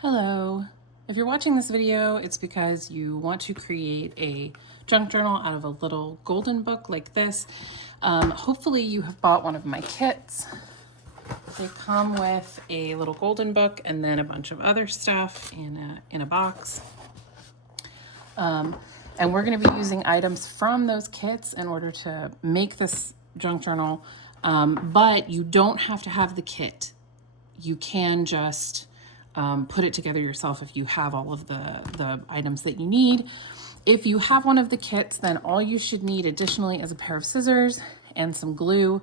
Hello. If you're watching this video, it's because you want to create a junk journal out of a little golden book like this. Hopefully you have bought one of my kits. They come with a little golden book and then a bunch of other stuff in a box. And we're going to be using items from those kits in order to make this junk journal. But you don't have to have the kit. You can just put it together yourself if you have all of the items that you need. If you have one of the kits, then all you should need additionally is a pair of scissors and some glue.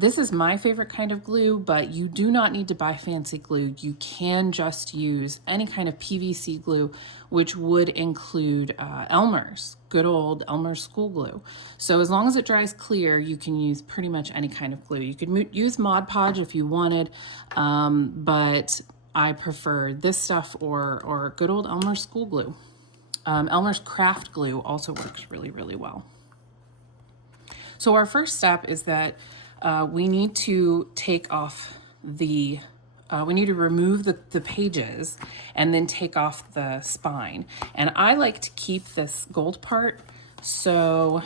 This is my favorite kind of glue, but you do not need to buy fancy glue. You can just use any kind of PVC glue, which would include Elmer's, good old Elmer's school glue. So as long as it dries clear, you can use pretty much any kind of glue. You could use Mod Podge if you wanted, but I prefer this stuff or good old Elmer's school glue. Elmer's craft glue also works really, really well. So our first step is that we need to take off we need to remove the pages and then take off the spine. And I like to keep this gold part. So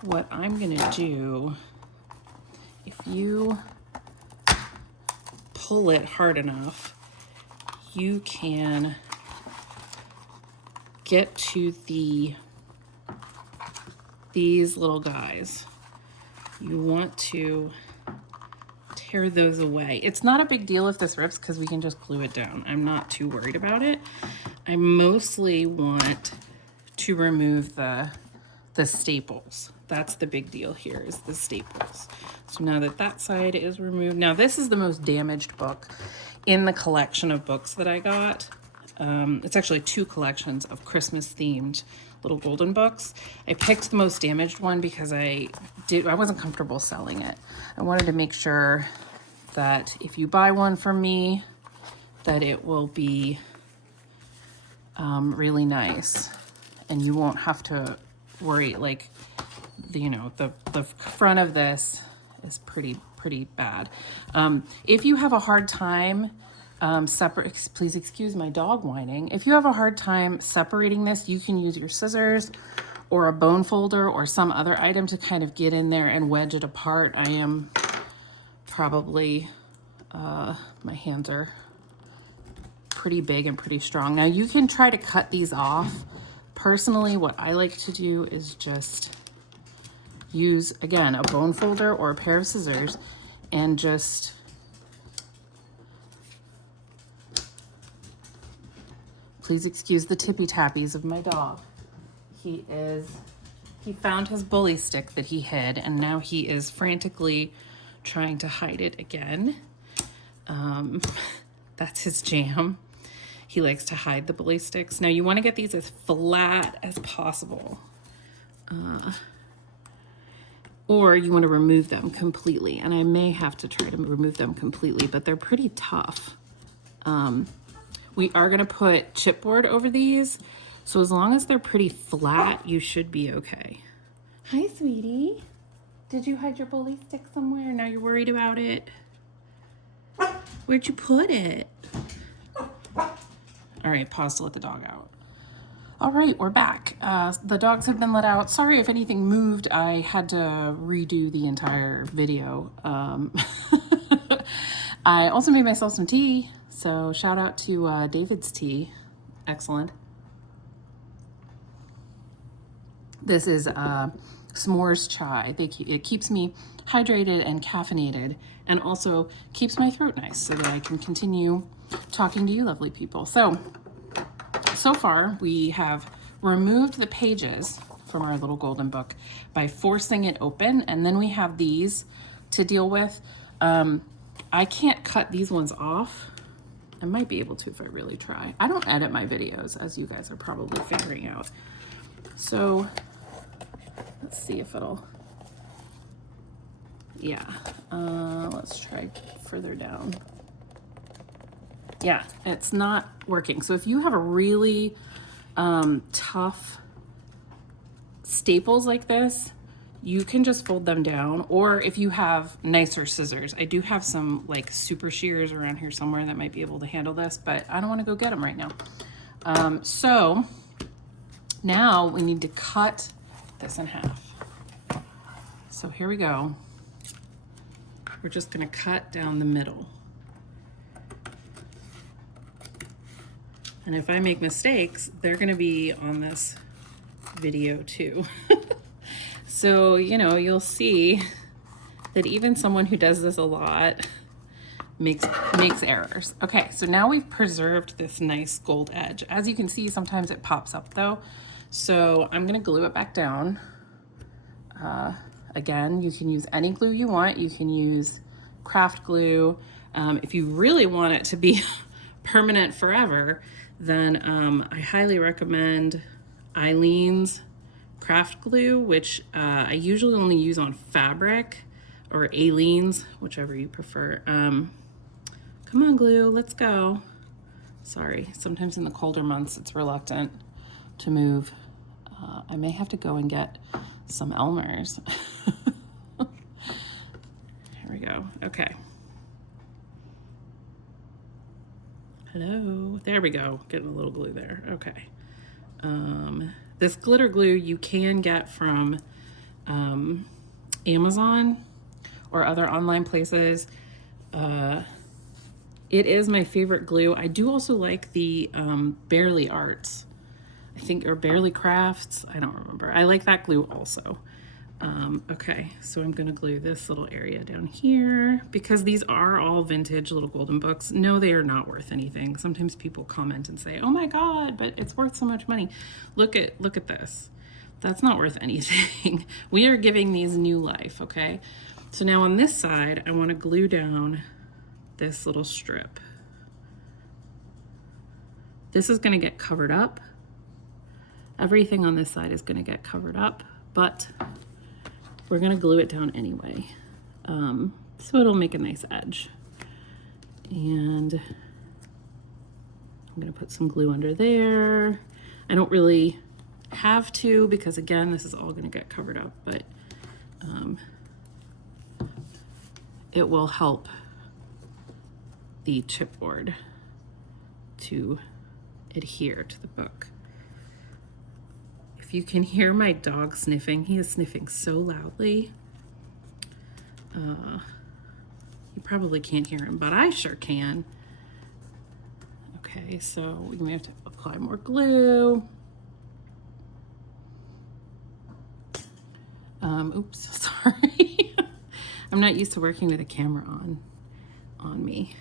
what I'm gonna do, if you pull it hard enough, you can get to these little guys. You want to tear those away. It's not a big deal if this rips because we can just glue it down. I'm not too worried about it. I mostly want to remove the staples. That's the big deal here, is the staples. So now that side is removed. Now this is the most damaged book in the collection of books that I got. It's actually two collections of Christmas themed little golden books. I picked the most damaged one because I wasn't comfortable selling it. I wanted to make sure that if you buy one from me, that it will be really nice and you won't have to worry. Like the front of this is pretty bad. If you have a hard time please excuse my dog whining. If you have a hard time separating this, you can use your scissors or a bone folder or some other item to kind of get in there and wedge it apart. I am probably, my hands are pretty big and pretty strong. Now you can try to cut these off. Personally, what I like to do is just use, again, a bone folder or a pair of scissors and just please excuse the tippy tappies of my dog. He found his bully stick that he hid, and now he is frantically trying to hide it again. That's his jam. He likes to hide the bully sticks. Now you want to get these as flat as possible. Or you want to remove them completely. And I may have to try to remove them completely, but they're pretty tough. We are going to put chipboard over these. So as long as they're pretty flat, you should be okay. Hi, sweetie. Did you hide your bully stick somewhere? Now you're worried about it? Where'd you put it? All right, pause to let the dog out. All right, we're back. The dogs have been let out. Sorry if anything moved. I had to redo the entire video. I also made myself some tea. So shout out to David's Tea. Excellent. This is s'mores chai. It keeps me hydrated and caffeinated and also keeps my throat nice so that I can continue talking to you lovely people. So far we have removed the pages from our little golden book by forcing it open, and then we have these to deal with. I can't cut these ones off. I might be able to if I really try. I don't edit my videos, as you guys are probably figuring out. So let's see if it'll, yeah. Let's try further down. Yeah, it's not working. So if you have a really tough staples like this, you can just fold them down, or if you have nicer scissors. I do have some like super shears around here somewhere that might be able to handle this, but I don't want to go get them right now. So now we need to cut this in half. So here we go. We're just going to cut down the middle. And if I make mistakes, they're going to be on this video too. So, you know, you'll see that even someone who does this a lot makes errors. Okay, so now we've preserved this nice gold edge. As you can see, sometimes it pops up though. So I'm going to glue it back down. Again, you can use any glue you want. You can use craft glue. If you really want it to be permanent forever, then I highly recommend Eileen's craft glue, which I usually only use on fabric, or Aleen's, whichever you prefer. Come on, glue, let's go. Sorry, sometimes in the colder months it's reluctant to move. I may have to go and get some Elmer's. Here we go. Okay. Hello. There we go. Getting a little glue there. Okay. This glitter glue you can get from Amazon or other online places. It is my favorite glue. I do also like the Bearly Arts, I think, or Bearly Crafts. I don't remember. I like that glue also. Okay, so I'm gonna glue this little area down here because these are all vintage little golden books. No, they are not worth anything. Sometimes people comment and say, oh my God, but it's worth so much money. Look at this. That's not worth anything. We are giving these new life, okay? So now on this side, I wanna glue down this little strip. This is gonna get covered up. Everything on this side is gonna get covered up, but we're gonna glue it down anyway. So it'll make a nice edge. And I'm gonna put some glue under there. I don't really have to because again, this is all gonna get covered up, but it will help the chipboard to adhere to the book. If you can hear my dog sniffing, he is sniffing so loudly. You probably can't hear him, but I sure can. Okay, so we may have to apply more glue. Oops, sorry. I'm not used to working with a camera on me.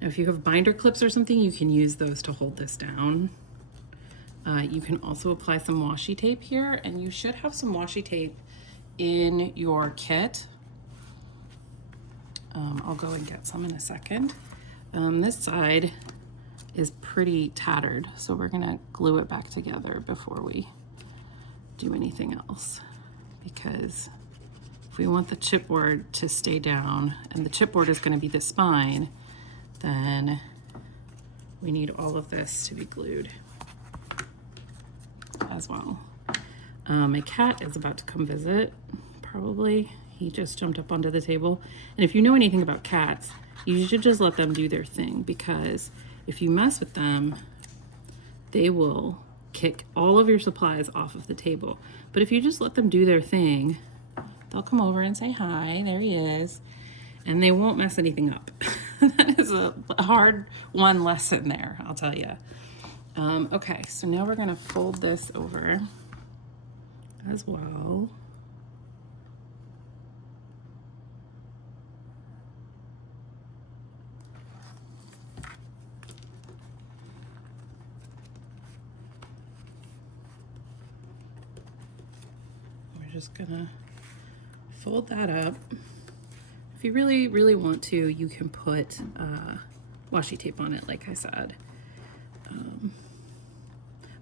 If you have binder clips or something, you can use those to hold this down. You can also apply some washi tape here, and you should have some washi tape in your kit. I'll go and get some in a second. This side is pretty tattered, so we're gonna glue it back together before we do anything else, because if we want the chipboard to stay down, and the chipboard is gonna be the spine, then we need all of this to be glued as well. My cat is about to come visit, probably. He just jumped up onto the table. And if you know anything about cats, you should just let them do their thing, because if you mess with them, they will kick all of your supplies off of the table. But if you just let them do their thing, they'll come over and say hi, there he is, and they won't mess anything up. That is a hard one lesson there, I'll tell you. Okay, so now we're gonna fold this over as well. We're just gonna fold that up. If you really, really want to, you can put washi tape on it, like I said.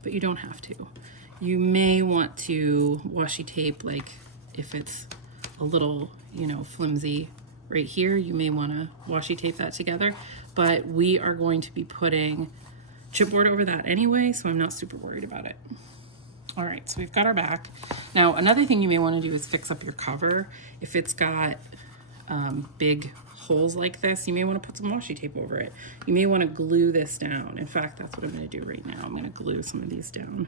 But you don't have to. You may want to washi tape, like if it's a little, you know, flimsy right here, you may want to washi tape that together. But we are going to be putting chipboard over that anyway, so I'm not super worried about it. All right, so we've got our back. Now, another thing you may want to do is fix up your cover. If it's got big holes like this, you may want to put some washi tape over it. You may want to glue this down. In fact, that's what I'm going to do right now. I'm going to glue some of these down.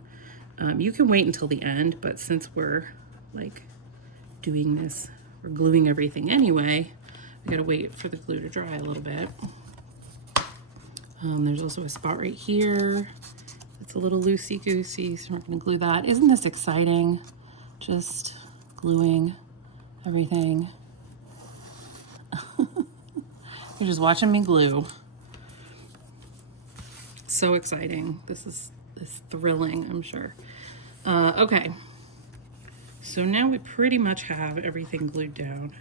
You can wait until the end, but since we're like doing this, we're gluing everything anyway, we got to wait for the glue to dry a little bit. There's also a spot right here. It's a little loosey-goosey, so we're going to glue that. Isn't this exciting? Just gluing everything. You're just watching me glue. So exciting. This is thrilling, I'm sure. Okay. So now we pretty much have everything glued down.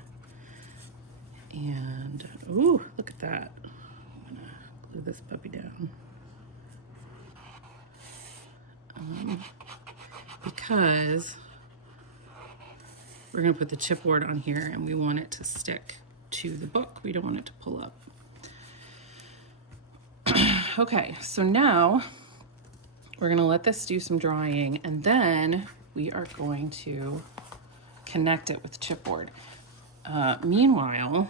And, ooh, look at that. I'm gonna glue this puppy down. Because we're gonna put the chipboard on here and we want it to stick to the book. We don't want it to pull up. Okay, so now we're gonna let this do some drying and then we are going to connect it with chipboard. Meanwhile,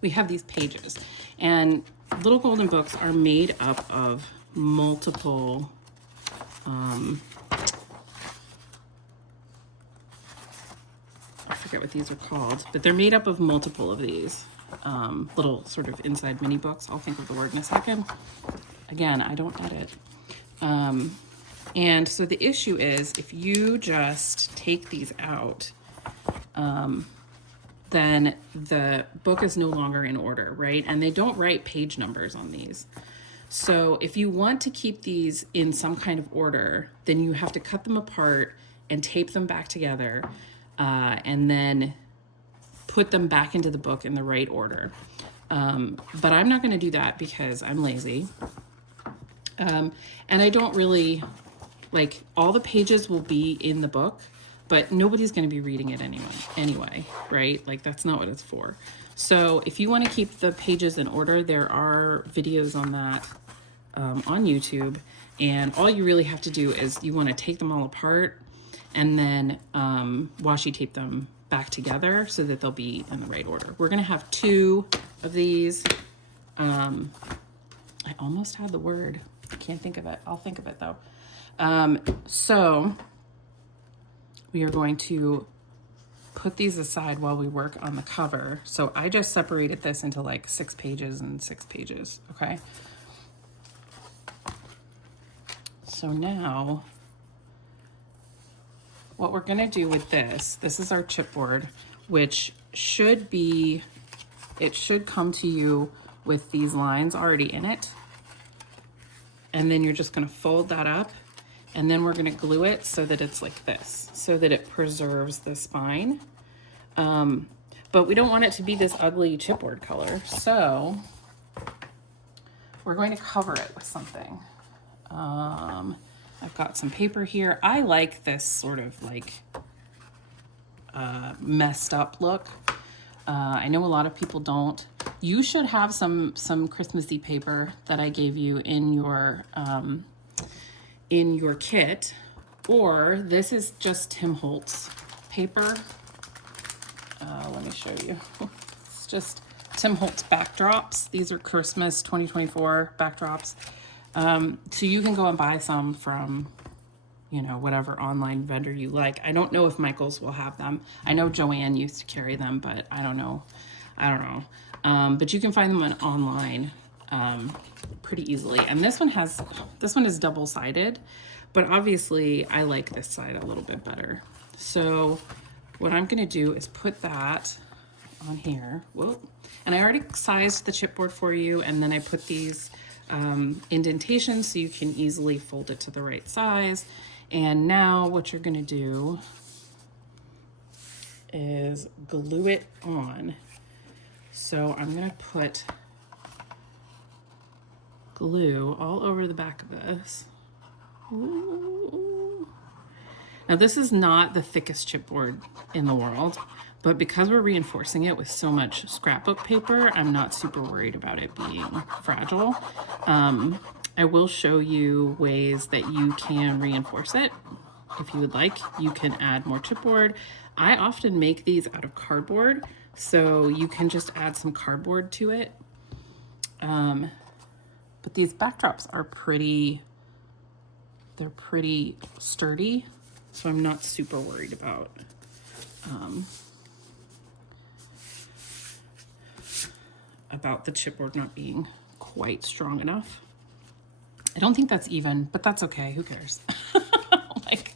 we have these pages and Little Golden Books are made up of multiple I forget what these are called, but they're made up of multiple of these little sort of inside mini books. I'll think of the word in a second. Again, I don't edit. And so the issue is if you just take these out, then the book is no longer in order, right? And they don't write page numbers on these. So if you want to keep these in some kind of order, then you have to cut them apart and tape them back together and then put them back into the book in the right order. But I'm not going to do that because I'm lazy. And I don't really, like, all the pages will be in the book, but nobody's going to be reading it anyway, right? Like, that's not what it's for. So if you want to keep the pages in order, there are videos on that on YouTube. And all you really have to do is you want to take them all apart and then washi tape them back together so that they'll be in the right order. We're going to have 2 of these. I almost had the word. I can't think of it. I'll think of it though. So we are going to put these aside while we work on the cover. So I just separated this into like 6 pages and 6 pages, okay? So now what we're gonna do with this is our chipboard, which should be, it should come to you with these lines already in it. And then you're just gonna fold that up and then we're gonna glue it so that it's like this, so that it preserves the spine. But we don't want it to be this ugly chipboard color. So we're going to cover it with something. I've got some paper here. I like this sort of like messed up look. I know a lot of people don't. You should have some Christmassy paper that I gave you in your kit, or this is just Tim Holtz paper. Let me show you. It's just Tim Holtz backdrops. These are Christmas 2024 backdrops. So you can go and buy some from, you know, whatever online vendor you like. I don't know if Michael's will have them. I know Joanne used to carry them, but I don't know. But you can find them online pretty easily. And this one is double-sided, but obviously I like this side a little bit better. So what I'm gonna do is put that on here. Whoa. And I already sized the chipboard for you, and then I put these indentations so you can easily fold it to the right size. And now what you're gonna do is glue it on. So I'm gonna put glue all over the back of this. Ooh. Now this is not the thickest chipboard in the world, but because we're reinforcing it with so much scrapbook paper, I'm not super worried about it being fragile. I will show you ways that you can reinforce it. if you would like, you can add more chipboard. I often make these out of cardboard, so you can just add some cardboard to it. But these backdrops are they're pretty sturdy, so I'm not super worried about the chipboard not being quite strong enough. I don't think that's even, but that's okay. Who cares? Like,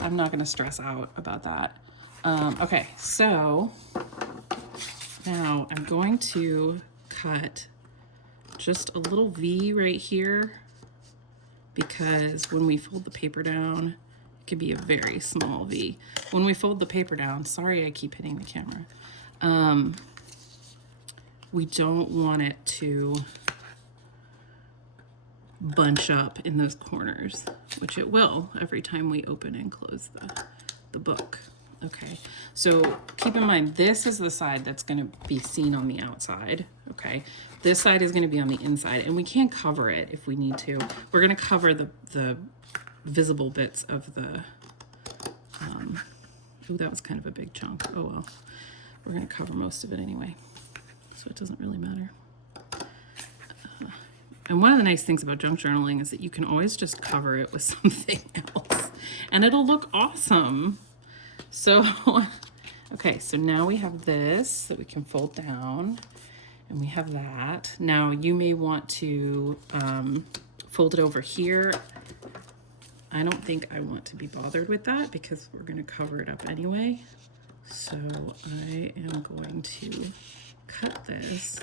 I'm not going to stress out about that. Okay, so now I'm going to cut just a little V right here, because when we fold the paper down, it could be a very small V. When we fold the paper down, sorry I keep hitting the camera, we don't want it to bunch up in those corners, which it will every time we open and close the book. Okay, so keep in mind, this is the side that's going to be seen on the outside. Okay, this side is going to be on the inside, and we can cover it if we need to. We're going to cover the visible bits of the oh, that was kind of a big chunk. Oh well, we're going to cover most of it anyway, so it doesn't really matter. And one of the nice things about junk journaling is that you can always just cover it with something else and it'll look awesome. So, okay, so now we have this that we can fold down, and we have that. Now you may want to fold it over here. I don't think I want to be bothered with that because we're going to cover it up anyway. So I am going to cut this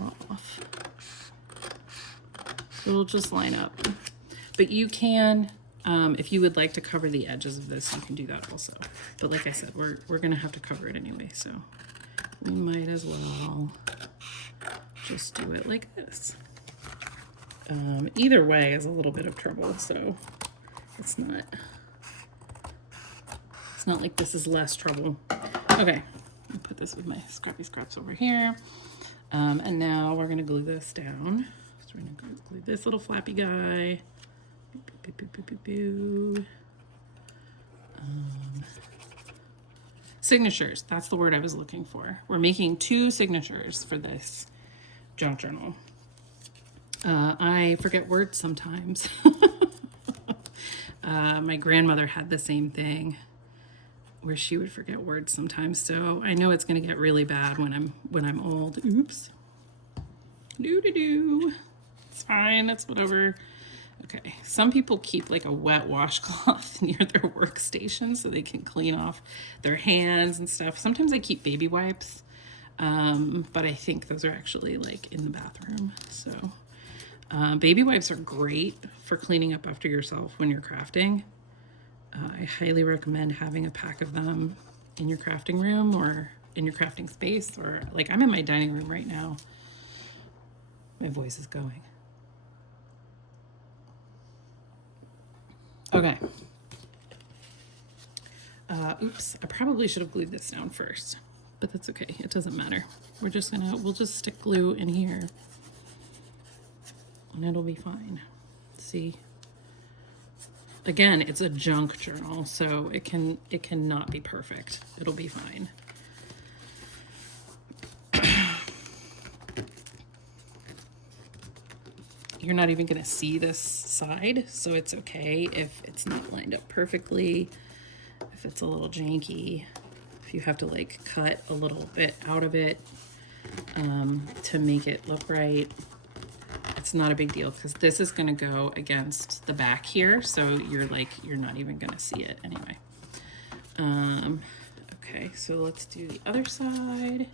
off. It'll just line up. But you can, if you would like to cover the edges of this, you can do that also. But like I said, we're gonna have to cover it anyway, so we might as well just do it like this. Either way is a little bit of trouble, so it's not like this is less trouble. Okay, I'll put this with my scrappy scraps over here. And now we're gonna glue this down. So we're gonna glue this little flappy guy. Signatures, that's the word I was looking for. We're making 2 signatures for this junk journal. I forget words sometimes. My grandmother had the same thing where she would forget words sometimes, so I know it's gonna get really bad when I'm old. Oops. Doo-doo-doo. It's fine, that's whatever. Okay, some people keep like a wet washcloth near their workstation so they can clean off their hands and stuff. Sometimes I keep baby wipes, but I think those are actually like in the bathroom. So baby wipes are great for cleaning up after yourself when you're crafting. I highly recommend having a pack of them in your crafting room or in your crafting space, or like I'm in my dining room right now. My voice is going. Okay. Oops, I probably should have glued this down first, but that's okay. It doesn't matter. We'll just stick glue in here and it'll be fine. See? Again, it's a junk journal, so it cannot be perfect. It'll be fine. You're not even gonna see this side, so it's okay if it's not lined up perfectly, if it's a little janky, if you have to like cut a little bit out of it to make it look right. It's not a big deal because this is going to go against the back here, so you're not even going to see it anyway. Okay, so let's do the other side.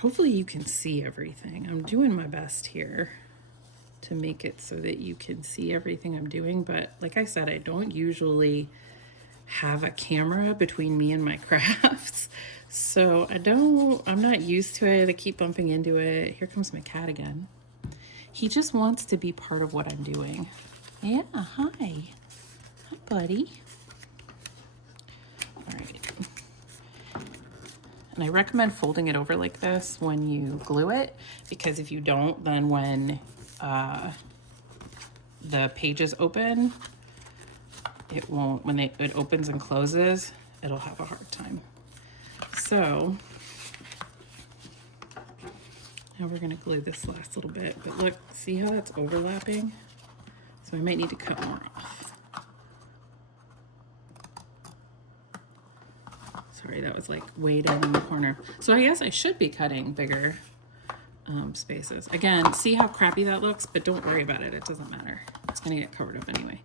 Hopefully you can see everything. I'm doing my best here to make it so that you can see everything I'm doing, but like I said, I don't usually have a camera between me and my crafts, so I'm not used to it. I keep bumping into it. Here comes my cat again. He just wants to be part of what I'm doing. Yeah, hi. Hi, buddy. All right. And I recommend folding it over like this when you glue it, because if you don't, then when the pages open, it won't, when it opens and closes, it'll have a hard time. So now we're gonna glue this last little bit, but look, see how that's overlapping? So I might need to cut more off. Sorry, that was like way down in the corner. So I guess I should be cutting bigger spaces. Again, see how crappy that looks, but don't worry about it. It doesn't matter. It's gonna get covered up anyway.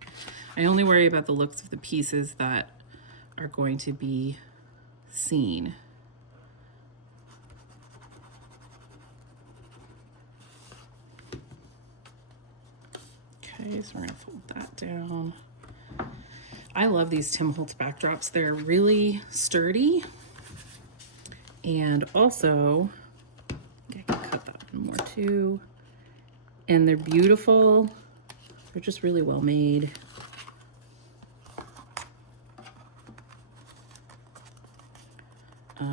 I only worry about the looks of the pieces that are going to be seen. Okay, so we're gonna fold that down. I love these Tim Holtz backdrops. They're really sturdy. And also, I think I can cut that one more too. And they're beautiful. They're just really well made.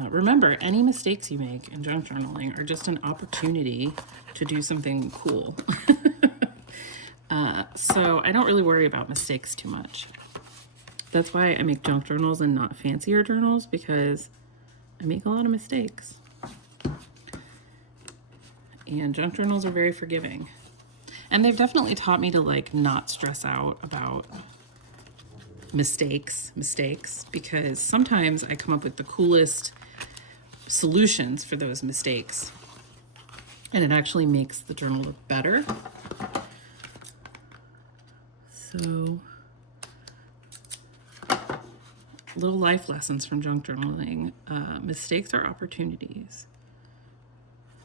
Remember, any mistakes you make in junk journaling are just an opportunity to do something cool. So I don't really worry about mistakes too much. That's why I make junk journals and not fancier journals, because I make a lot of mistakes. And junk journals are very forgiving. And they've definitely taught me to like not stress out about mistakes, because sometimes I come up with the coolest solutions for those mistakes. And it actually makes the journal look better. So, little life lessons from junk journaling. Mistakes are opportunities.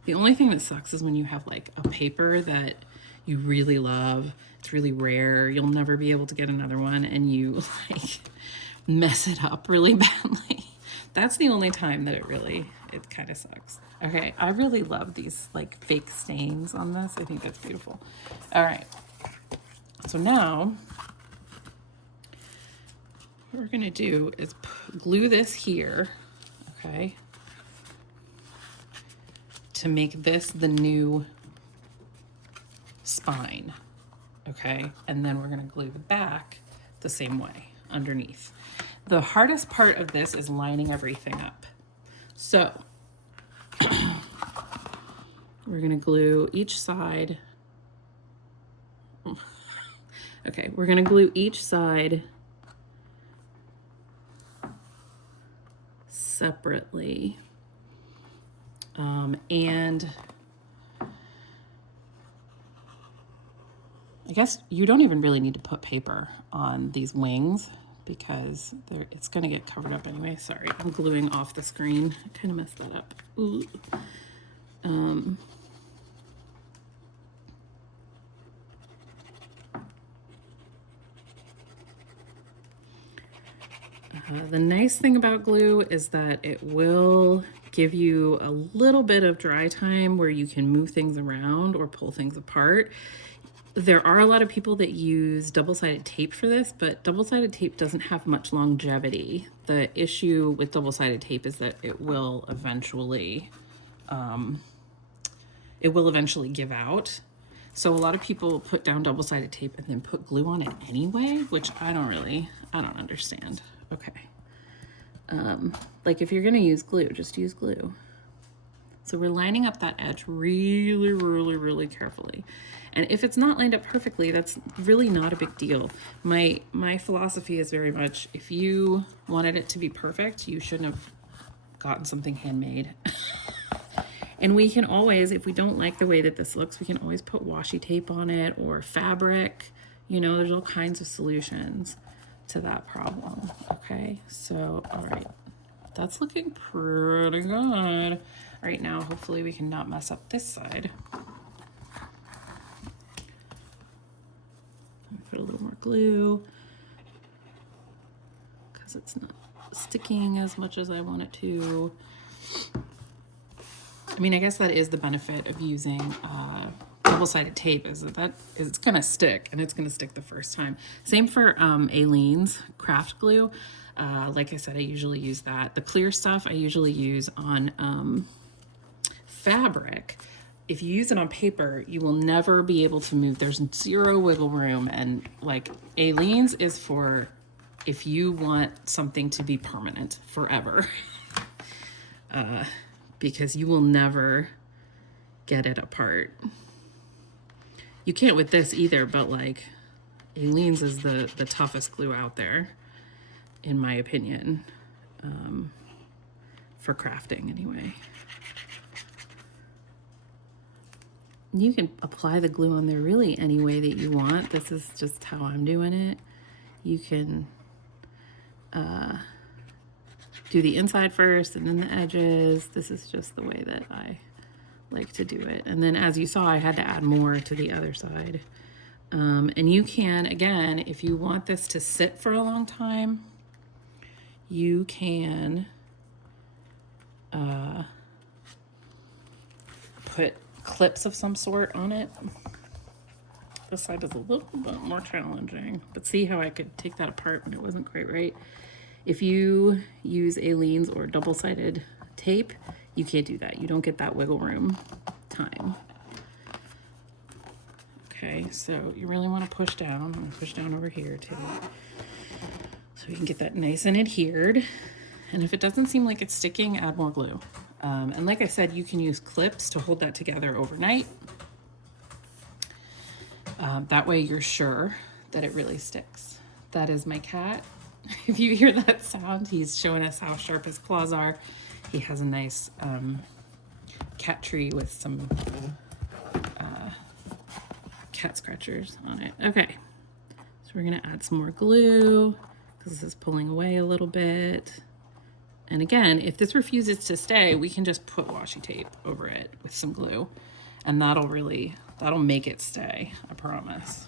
The only thing that sucks is when you have like a paper that you really love, it's really rare, you'll never be able to get another one, and you like mess it up really badly. That's the only time that it kind of sucks. Okay, I really love these like fake stains on this. I think that's beautiful. All right, so now what we're gonna do is glue this here, okay, to make this the new spine, okay? And then we're gonna glue the back the same way underneath. The hardest part of this is lining everything up. So we're gonna glue each side. Okay, we're gonna glue each side separately. And I guess you don't even really need to put paper on these wings because it's gonna get covered up anyway. Sorry, I'm gluing off the screen. I kind of messed that up. Ooh. The nice thing about glue is that it will give you a little bit of dry time where you can move things around or pull things apart. There are a lot of people that use double-sided tape for this, but double-sided tape doesn't have much longevity. The issue with double-sided tape is that it will eventually give out. So a lot of people put down double-sided tape and then put glue on it anyway, which I don't understand. Okay. Like if you're gonna use glue, just use glue. So we're lining up that edge really, really, really carefully. And if it's not lined up perfectly, that's really not a big deal. My philosophy is very much, if you wanted it to be perfect, you shouldn't have gotten something handmade. And we can always, if we don't like the way that this looks, we can always put washi tape on it or fabric. You know, there's all kinds of solutions to that problem. Okay, so all right, that's looking pretty good. All right, now hopefully we can not mess up this side. Put a little more glue because it's not sticking as much as I want it to. I mean, I guess that is the benefit of using double-sided tape, is that it's gonna stick, and it's gonna stick the first time. Same for Aleene's craft glue. Like I said, I usually use that. The clear stuff I usually use on fabric, if you use it on paper, you will never be able to move. There's zero wiggle room. And like Aleene's is for if you want something to be permanent forever, because you will never get it apart. You can't with this either, but like Aleene's is the toughest glue out there, in my opinion, for crafting anyway. You can apply the glue on there really any way that you want. This is just how I'm doing it. You can do the inside first and then the edges. This is just the way that I like to do it. And then as you saw, I had to add more to the other side. And you can, again, if you want this to sit for a long time, you can put clips of some sort on it. This side is a little bit more challenging, but see how I could take that apart when it wasn't quite right. If you use Aleene's or double-sided tape, you can't do that. You don't get that wiggle room time. Okay, so you really want to push down. I'm going to push down over here too, so we can get that nice and adhered. And if it doesn't seem like it's sticking, add more glue. And like I said, you can use clips to hold that together overnight. That way you're sure that it really sticks. That is my cat. If you hear that sound, he's showing us how sharp his claws are. He has a nice cat tree with some cat scratchers on it. Okay, so we're gonna add some more glue because this is pulling away a little bit. And again, if this refuses to stay, we can just put washi tape over it with some glue, and that'll make it stay, I promise.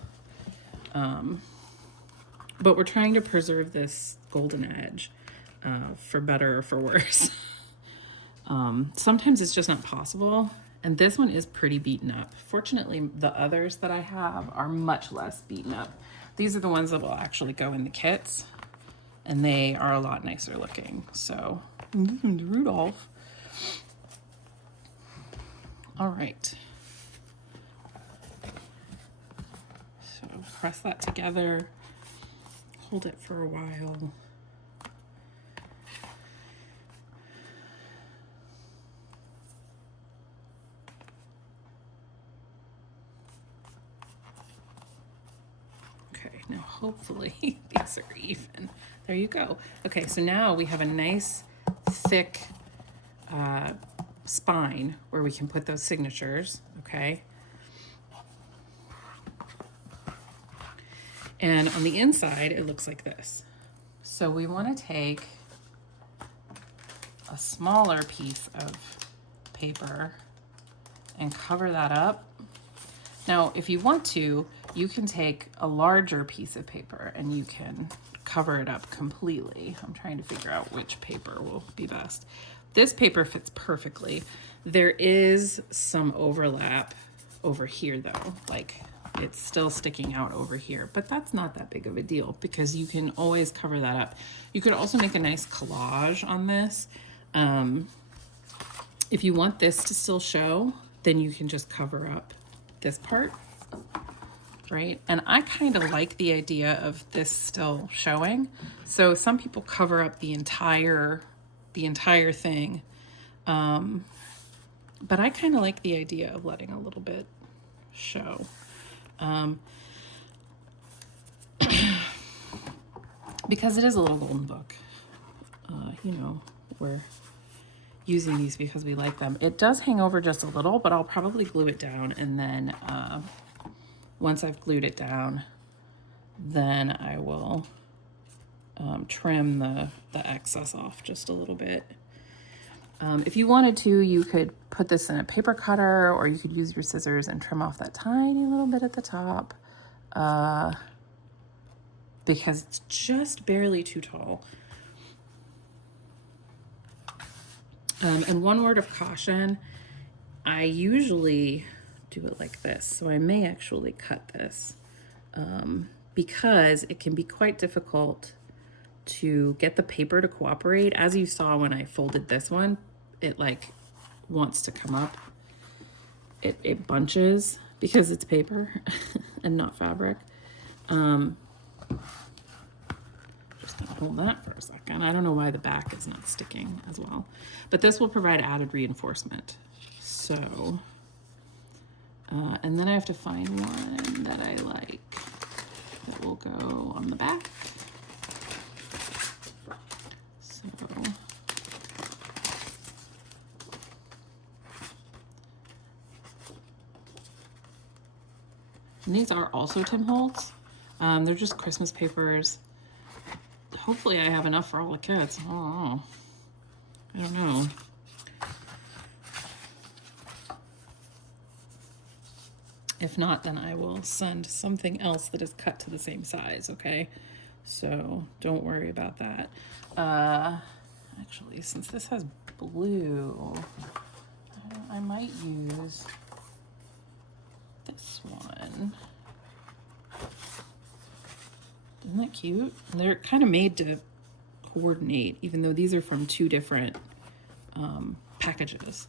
But we're trying to preserve this golden edge for better or for worse. Sometimes it's just not possible. And this one is pretty beaten up. Fortunately, the others that I have are much less beaten up. These are the ones that will actually go in the kits, and they are a lot nicer looking. So, Rudolph. All right. So press that together, hold it for a while. Now, hopefully these are even. There you go. Okay, so now we have a nice thick spine where we can put those signatures, okay? And on the inside, it looks like this. So we want to take a smaller piece of paper and cover that up. Now, if you want to, you can take a larger piece of paper and you can cover it up completely. I'm trying to figure out which paper will be best. This paper fits perfectly. There is some overlap over here though, like it's still sticking out over here, but that's not that big of a deal because you can always cover that up. You could also make a nice collage on this. If you want this to still show, then you can just cover up this part, right? And I kind of like the idea of this still showing. So some people cover up the entire thing. But I kind of like the idea of letting a little bit show. Because it is a little golden book. You know, we're using these because we like them. It does hang over just a little, but I'll probably glue it down, and then once I've glued it down, then I will trim the excess off just a little bit. If you wanted to, you could put this in a paper cutter, or you could use your scissors and trim off that tiny little bit at the top because it's just barely too tall. And one word of caution, I usually do it like this. So I may actually cut this because it can be quite difficult to get the paper to cooperate. As you saw when I folded this one, it like wants to come up. it bunches because it's paper and not fabric. Just gonna hold that for a second. I don't know why the back is not sticking as well, but this will provide added reinforcement. So, and then I have to find one that I like that will go on the back. So, and these are also Tim Holtz. They're just Christmas papers. Hopefully I have enough for all the kids. Oh, I don't know. If not, then I will send something else that is cut to the same size, okay? So don't worry about that. Actually, since this has blue, I might use this one. Isn't that cute? They're kind of made to coordinate, even though these are from two different packages.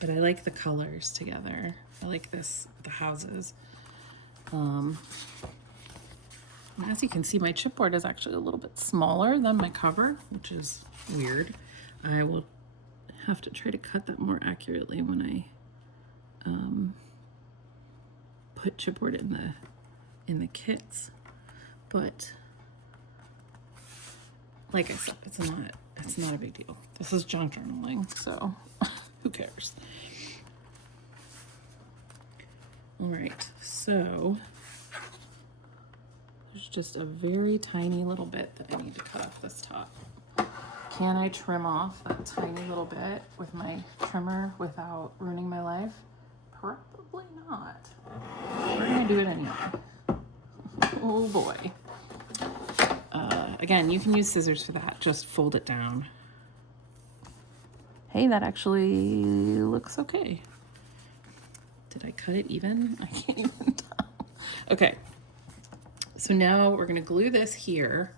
But I like the colors together. I like this, the houses. As you can see, my chipboard is actually a little bit smaller than my cover, which is weird. I will have to try to cut that more accurately when I put chipboard in the kits. But like I said, it's not a big deal. This is junk journaling, so who cares? All right, so there's just a very tiny little bit that I need to cut off this top. Can I trim off that tiny little bit with my trimmer without ruining my life? Probably not. We're gonna do it anyway. Oh boy. Again, you can use scissors for that. Just fold it down. Hey, that actually looks okay. Did I cut it even? I can't even tell. Okay. So now we're gonna glue this here.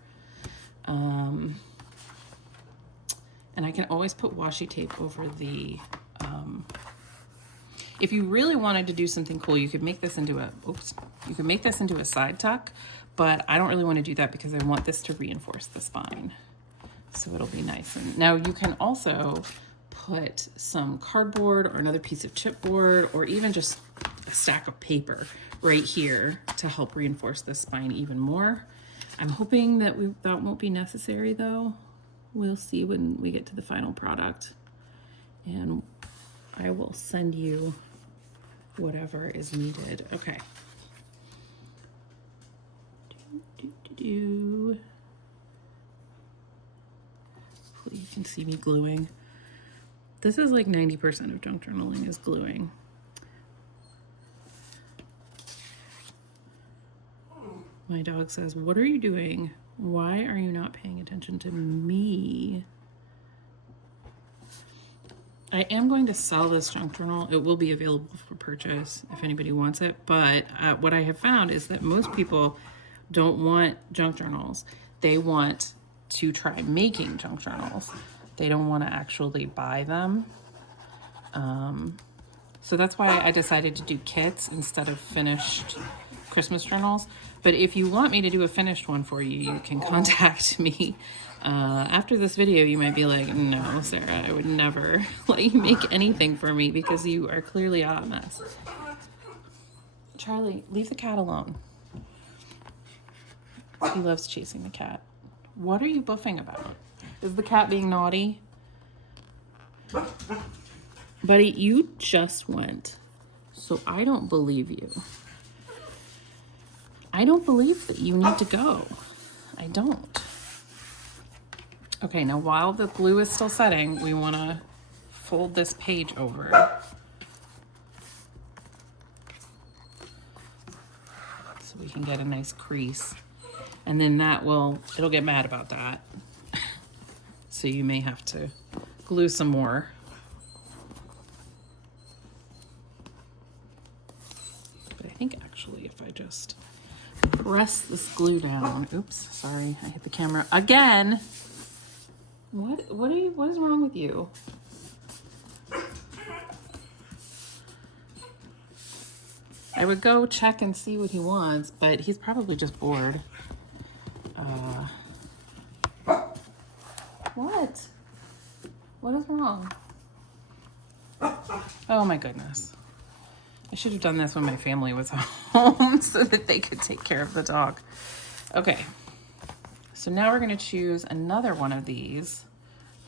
And I can always put washi tape over the, if you really wanted to do something cool, you could make this into a side tuck, but I don't really want to do that because I want this to reinforce the spine. So it'll be nice. And now you can also put some cardboard or another piece of chipboard or even just a stack of paper right here to help reinforce the spine even more. I'm hoping that that won't be necessary though. We'll see when we get to the final product, and I will send you whatever is needed. Okay. Hopefully you can see me gluing. This is like 90% of junk journaling is gluing. My dog says, "What are you doing? Why are you not paying attention to me?" I am going to sell this junk journal. It will be available for purchase if anybody wants it. But what I have found is that most people don't want junk journals. They want to try making junk journals. They don't want to actually buy them. So that's why I decided to do kits instead of finished Christmas journals. But if you want me to do a finished one for you, you can contact me. After this video, you might be like, "No, Sarah, I would never let you make anything for me because you are clearly a hot mess." Charlie, leave the cat alone. He loves chasing the cat. What are you buffing about? Is the cat being naughty? Buddy, you just went, so I don't believe you. I don't believe that you need to go. I don't. Okay, now while the glue is still setting, we want to fold this page over. So we can get a nice crease. And then it'll get mad about that. So you may have to glue some more. But I think actually if I just press this glue down. Oops, sorry, I hit the camera again. What is wrong with you? I would go check and see what he wants, but he's probably just bored. What? What is wrong? Oh my goodness. I should have done this when my family was home so that they could take care of the dog. Okay, so now we're gonna choose another one of these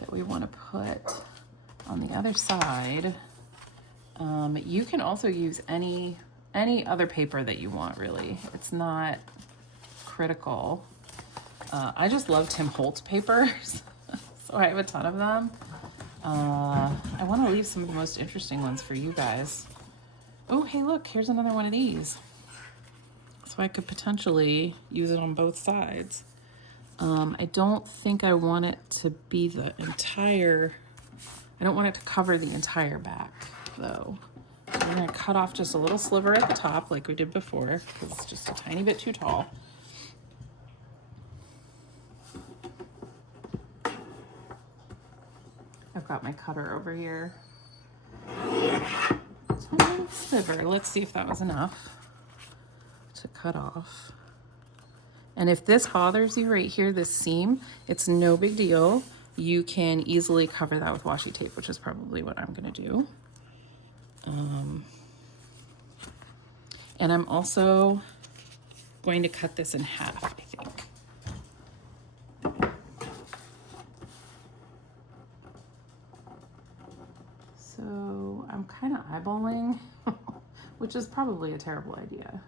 that we wanna put on the other side. You can also use any other paper that you want, really. It's not critical. I just love Tim Holtz papers, so I have a ton of them. I wanna leave some of the most interesting ones for you guys. Oh, hey, look, here's another one of these. So I could potentially use it on both sides. I don't think I want it to be the entire, I don't want it to cover the entire back though. So we're gonna cut off just a little sliver at the top like we did before, because it's just a tiny bit too tall. I've got my cutter over here. Tiny sliver. Let's see if that was enough to cut off. And if this bothers you right here, this seam, it's no big deal. You can easily cover that with washi tape, which is probably what I'm gonna do. And I'm also going to cut this in half, I think. So I'm kind of eyeballing, which is probably a terrible idea.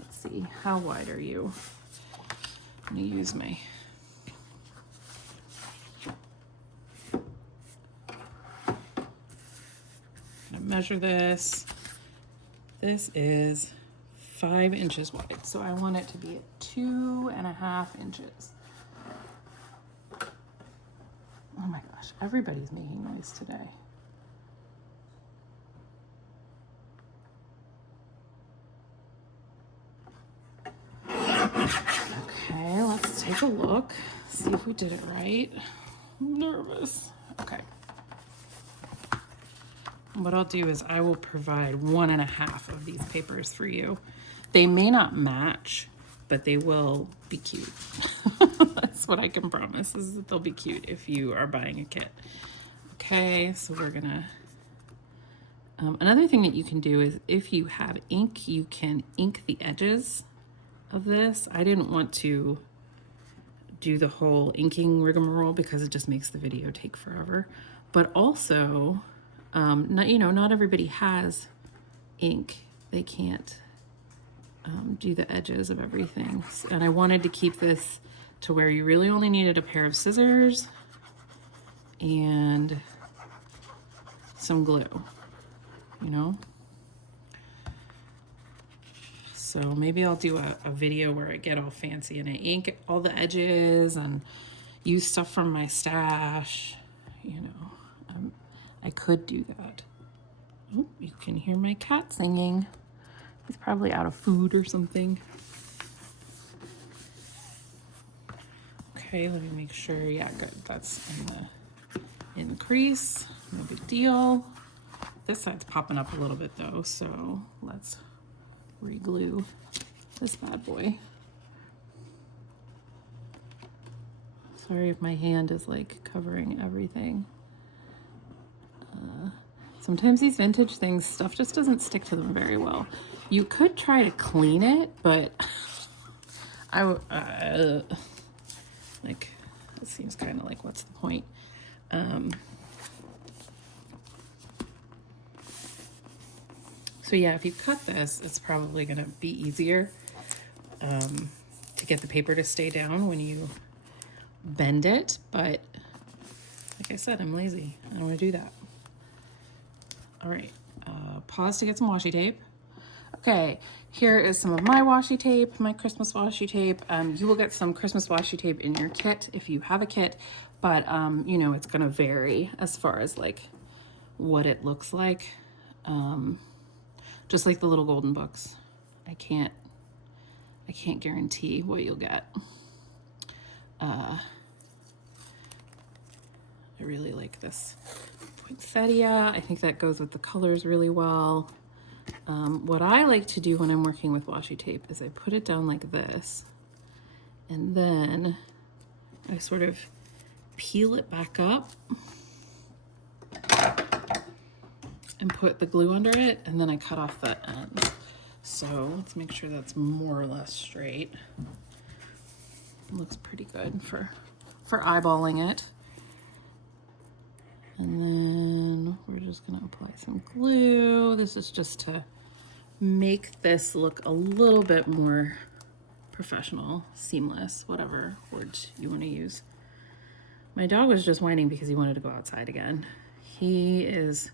Let's see, how wide are you? I'm gonna use my measure this. This is 5 inches wide, so I want it to be at 2.5 inches. Oh my gosh, everybody's making noise today. Okay, let's take a look, see if we did it right. I'm nervous. Okay. What I'll do is I will provide 1.5 of these papers for you. They may not match, but they will be cute. That's what I can promise, is that they'll be cute if you are buying a kit. Okay, so we're gonna, another thing that you can do is if you have ink, you can ink the edges of this. I didn't want to do the whole inking rigmarole because it just makes the video take forever. But also, not everybody has ink. They can't do the edges of everything. And I wanted to keep this to where you really only needed a pair of scissors and some glue, you know? So maybe I'll do a video where I get all fancy and I ink all the edges and use stuff from my stash, you know. I could do that. Oh, you can hear my cat singing. He's probably out of food or something. Okay, let me make sure. Yeah, good. That's in the crease. No big deal. This side's popping up a little bit though, so let's re-glue this bad boy. Sorry if my hand is like covering everything. Sometimes these vintage things, stuff just doesn't stick to them very well. You could try to clean it, but like, it seems kind of like, what's the point? So yeah, if you cut this, it's probably gonna be easier to get the paper to stay down when you bend it, but like I said, I'm lazy. I don't wanna do that. All right, pause to get some washi tape. Okay, here is some of my washi tape, my Christmas washi tape. You will get some Christmas washi tape in your kit if you have a kit, but you know, it's gonna vary as far as like what it looks like. Just like the little golden books, I can't guarantee what you'll get. I really like this poinsettia. I think that goes with the colors really well. What I like to do when I'm working with washi tape is I put it down like this, and then I sort of peel it back up and put the glue under it, and then I cut off the ends. So let's make sure that's more or less straight. It looks pretty good for eyeballing it. And then we're just gonna apply some glue. This is just to make this look a little bit more professional, seamless, whatever words you want to use. My dog was just whining because he wanted to go outside again. He is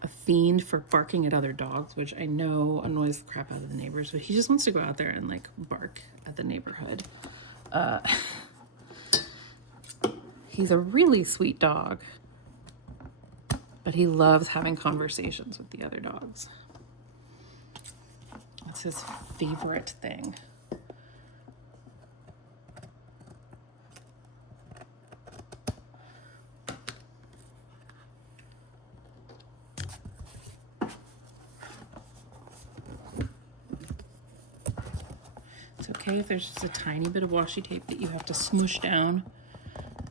a fiend for barking at other dogs, which I know annoys the crap out of the neighbors, but he just wants to go out there and like bark at the neighborhood. He's a really sweet dog, but he loves having conversations with the other dogs. That's his favorite thing. It's okay if there's just a tiny bit of washi tape that you have to smoosh down.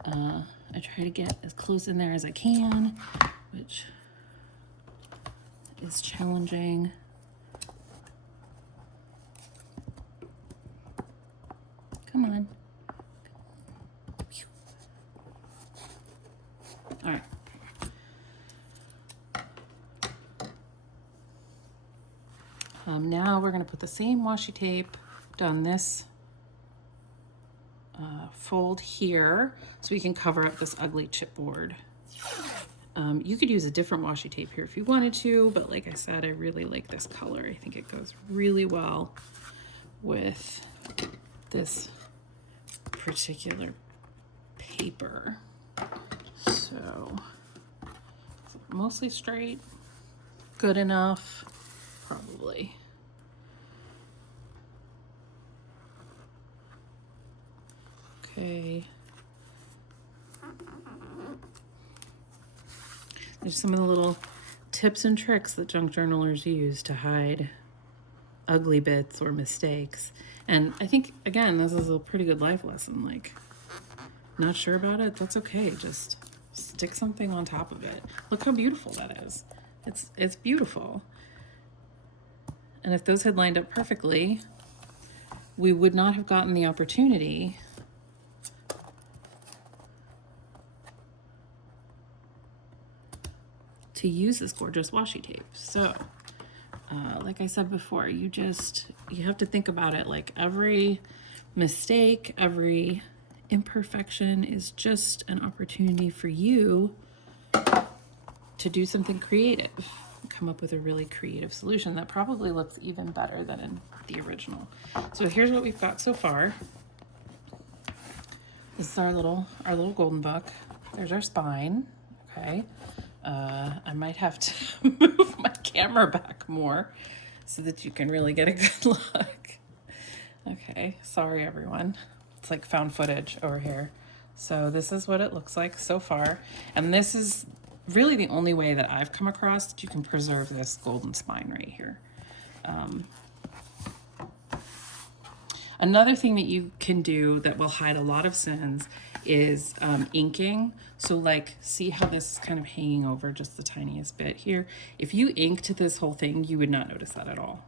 I try to get as close in there as I can, which is challenging. Come on. All right. Now we're going to put the same washi tape down this fold here so we can cover up this ugly chipboard. You could use a different washi tape here if you wanted to, but like I said, I really like this color. I think it goes really well with this particular paper. So mostly straight, good enough, probably. Okay. There's some of the little tips and tricks that junk journalers use to hide ugly bits or mistakes. And I think, again, this is a pretty good life lesson. Like, not sure about it? That's okay. Just stick something on top of it. Look how beautiful that is. It's beautiful. And if those had lined up perfectly, we would not have gotten the opportunity to use this gorgeous washi tape. So, like I said before, you have to think about it like every mistake, every imperfection is just an opportunity for you to do something creative, come up with a really creative solution that probably looks even better than in the original. So here's what we've got so far. This is our little golden book. There's our spine, okay? I might have to move my camera back more so that you can really get a good look. Okay, sorry everyone. It's like found footage over here. So this is what it looks like so far. And this is really the only way that I've come across that you can preserve this golden spine right here. Another thing that you can do that will hide a lot of sins is inking. So like, see how this is kind of hanging over just the tiniest bit here? If you inked this whole thing, you would not notice that at all.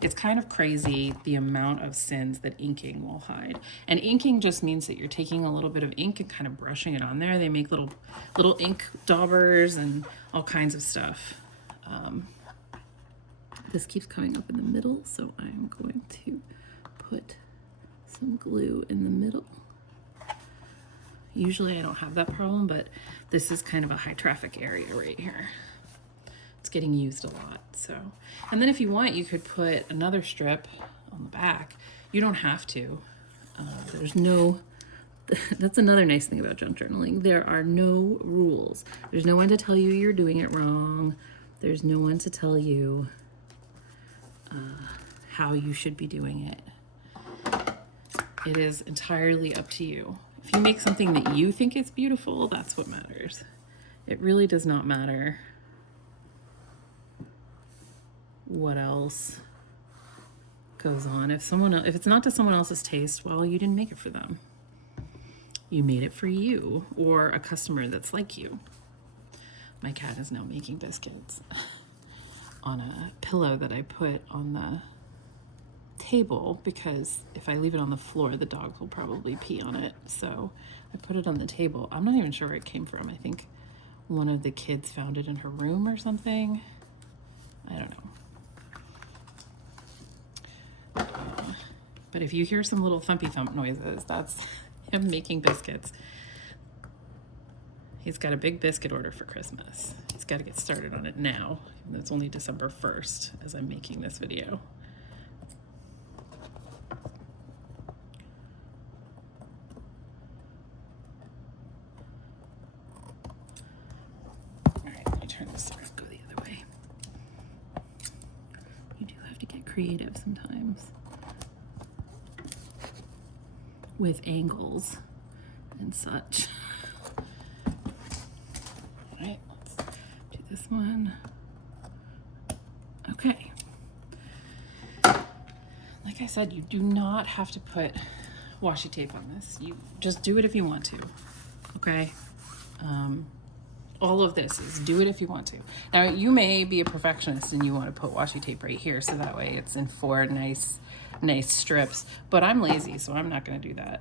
It's kind of crazy the amount of sins that inking will hide. And inking just means that you're taking a little bit of ink and kind of brushing it on there. They make little ink daubers and all kinds of stuff. This keeps coming up in the middle, so I'm going to put some glue in the middle. Usually I don't have that problem, but this is kind of a high traffic area right here. It's getting used a lot, so. And then if you want, you could put another strip on the back. You don't have to. There's no, that's another nice thing about junk journaling. There are no rules. There's no one to tell you you're doing it wrong. There's no one to tell you how you should be doing it. It is entirely up to you. If you make something that you think is beautiful, that's what matters. It really does not matter what else goes on. If it's not to someone else's taste, well, you didn't make it for them. You made it for you or a customer that's like you. My cat is now making biscuits on a pillow that I put on the table, because if I leave it on the floor, the dogs will probably pee on it. So I put it on the table. I'm not even sure where it came from. I think one of the kids found it in her room or something. I don't know. But if you hear some little thumpy thump noises, that's him making biscuits. He's got a big biscuit order for Christmas. He's got to get started on it now, even though it's only December 1st as I'm making this video. All right, let me turn this around, go the other way. You do have to get creative sometimes with angles and such. All right, let's do this one. Okay. Like I said, you do not have to put washi tape on this. You just do it if you want to, okay? All of this is do it if you want to. Now, you may be a perfectionist and you want to put washi tape right here, so that way it's in 4 nice strips, but I'm lazy, so I'm not going to do that.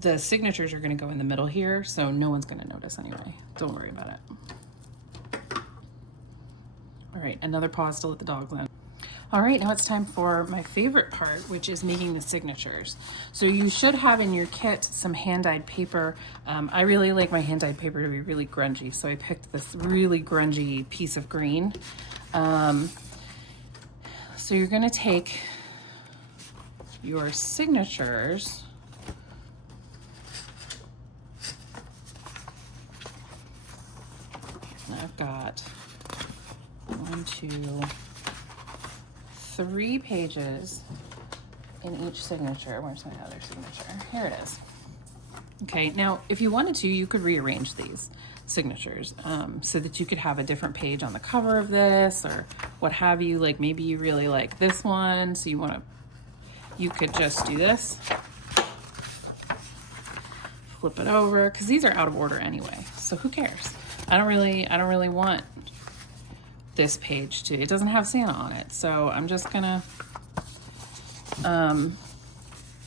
The signatures are going to go in the middle here, so no one's going to notice anyway. Don't worry about it. All right, another pause to let the dogs in. All right, now it's time for my favorite part, which is making the signatures. So you should have in your kit some hand-dyed paper. I really like my hand-dyed paper to be really grungy, so I picked this really grungy piece of green. So you're gonna take your signatures and I've got 1, 2, 3 pages in each signature. Where's my other signature? Here it is. Okay, now if you wanted to, you could rearrange these signatures so that you could have a different page on the cover of this or what have you. Like maybe you really like this one, so you could just do this, flip it over, because these are out of order anyway, so who cares? I don't really want this page it doesn't have Santa on it, so I'm just gonna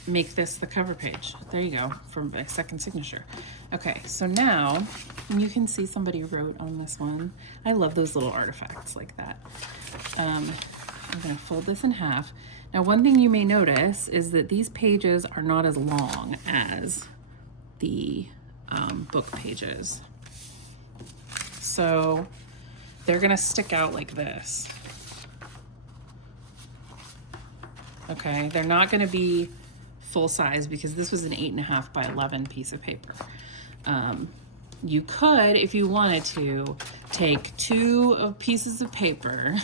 make this the cover page. There you go, for my second signature. Okay, so now you can see somebody wrote on this one. I love those little artifacts like that. I'm gonna fold this in half. Now, one thing you may notice is that these pages are not as long as the book pages. So they're gonna stick out like this. Okay, they're not gonna be full size because this was an 8.5 by 11 piece of paper. You could, if you wanted to, take 2 pieces of paper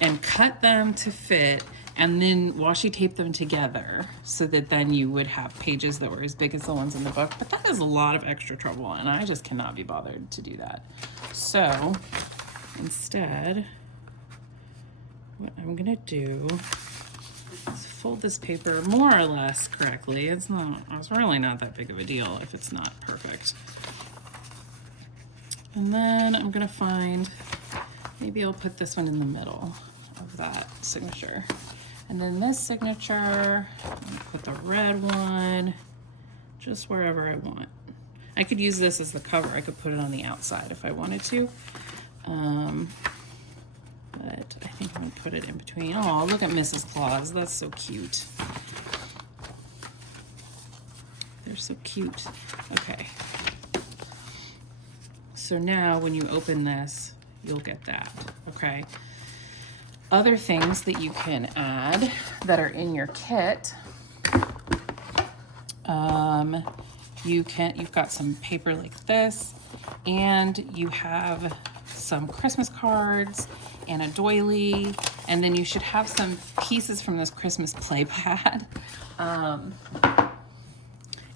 and cut them to fit and then washi tape them together so that then you would have pages that were as big as the ones in the book. But that is a lot of extra trouble and I just cannot be bothered to do that. So instead, what I'm gonna do is fold this paper more or less correctly. It's really not that big of a deal if it's not perfect. And then I'm gonna find, maybe I'll put this one in the middle of that signature. And then this signature, I'm gonna put the red one just wherever I want. I could use this as the cover. I could put it on the outside if I wanted to. But I think I'm gonna put it in between. Oh, look at Mrs. Claus. That's so cute. They're so cute. Okay. So now when you open this, you'll get that, okay? Other things that you can add that are in your kit, you've got some paper like this, and you have some Christmas cards and a doily, and then you should have some pieces from this Christmas play pad.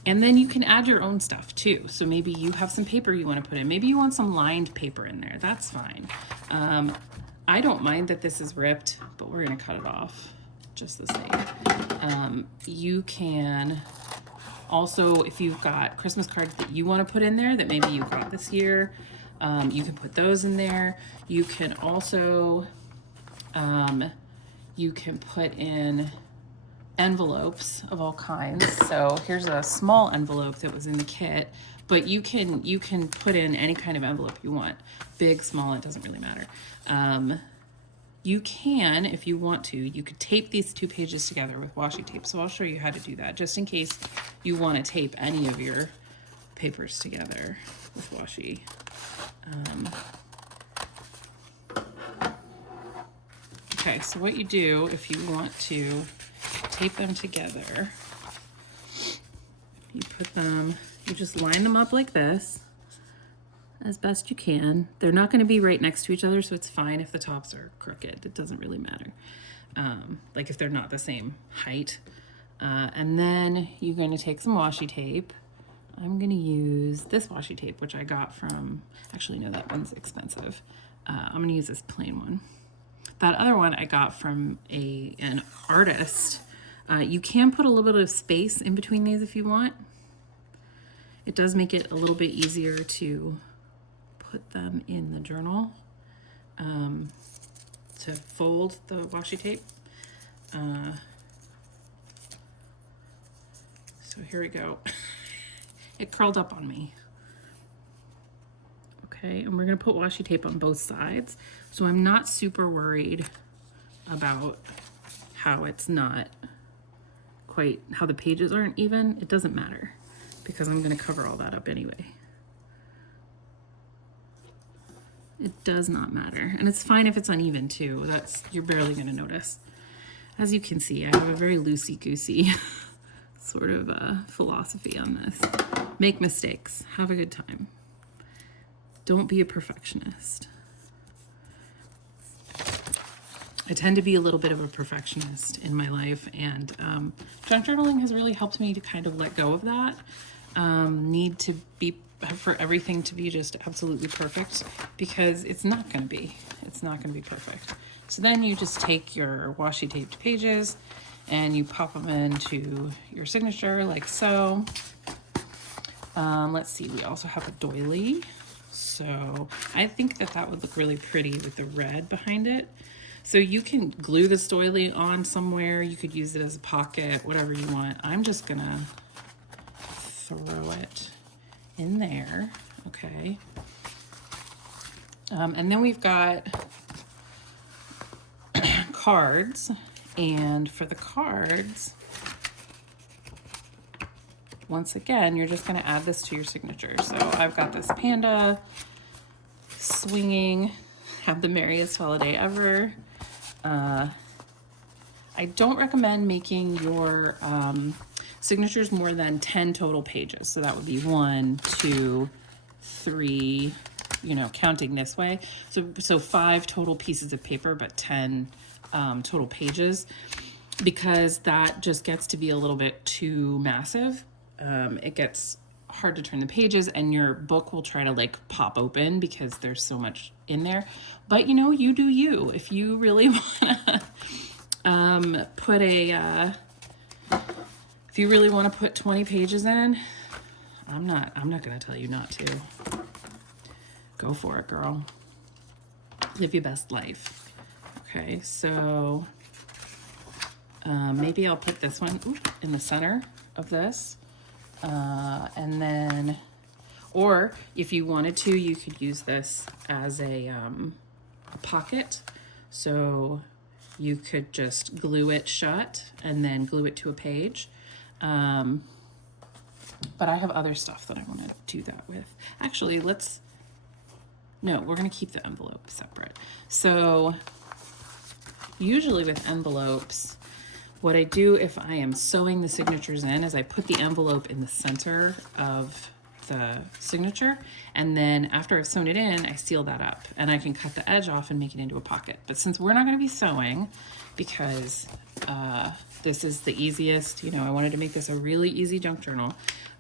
And then you can add your own stuff too. So maybe you have some paper you want to put in. Maybe you want some lined paper in there. That's fine. I don't mind that this is ripped, but we're going to cut it off just the same. You can also, if you've got Christmas cards that you want to put in there that maybe you got this year, you can put those in there. You can also, you can put in envelopes of all kinds. So here's a small envelope that was in the kit, but you can put in any kind of envelope you want. Big, small, it doesn't really matter. You can, if you want to, you could tape these 2 pages together with washi tape. So I'll show you how to do that, just in case you want to tape any of your papers together with washi. Okay, so what you do if you want to tape them together, you put them, you just line them up like this as best you can. They're not going to be right next to each other, so it's fine if the tops are crooked. It doesn't really matter. Like if they're not the same height. And then you're going to take some washi tape. I'm going to use this washi tape, which I got from, actually no, that one's expensive. I'm going to use this plain one. That other one I got from an artist. You can put a little bit of space in between these if you want. It does make it a little bit easier to put them in the journal, to fold the washi tape. So here we go. It curled up on me. Okay, and we're gonna put washi tape on both sides. So I'm not super worried about how it's not quite, how the pages aren't even. It doesn't matter because I'm gonna cover all that up anyway. It does not matter. And it's fine if it's uneven too. You're barely gonna notice. As you can see, I have a very loosey-goosey sort of philosophy on this. Make mistakes, have a good time. Don't be a perfectionist. I tend to be a little bit of a perfectionist in my life, and junk journaling has really helped me to kind of let go of that. Need to be, for everything to be just absolutely perfect, because it's not going to be. It's not going to be perfect. So then you just take your washi taped pages and you pop them into your signature like so. Let's see, we also have a doily. So I think that would look really pretty with the red behind it. So you can glue this doily on somewhere. You could use it as a pocket, whatever you want. I'm just gonna throw it in there, okay? And then we've got cards. And for the cards, once again, you're just going to add this to your signature. So I've got this panda swinging, have the merriest holiday ever. I don't recommend making your signatures more than 10 total pages. So that would be 1, 2, 3, you know, counting this way. So 5 total pieces of paper, but 10 total pages, because that just gets to be a little bit too massive. It gets hard to turn the pages, and your book will try to like pop open because there's so much in there. But you know, you do you. If you really want to put if you really want to put 20 pages in, I'm not going to tell you not to. Go for it, girl. Live your best life. Okay, so maybe I'll put this one in the center of this. And then, or if you wanted to, you could use this as a pocket. So you could just glue it shut and then glue it to a page. But I have other stuff that I want to do that with. Actually, no, we're going to keep the envelope separate. So usually with envelopes, what I do if I am sewing the signatures in is I put the envelope in the center of the signature, and then after I've sewn it in, I seal that up, and I can cut the edge off and make it into a pocket. But since we're not going to be sewing, because this is the easiest, you know, I wanted to make this a really easy junk journal,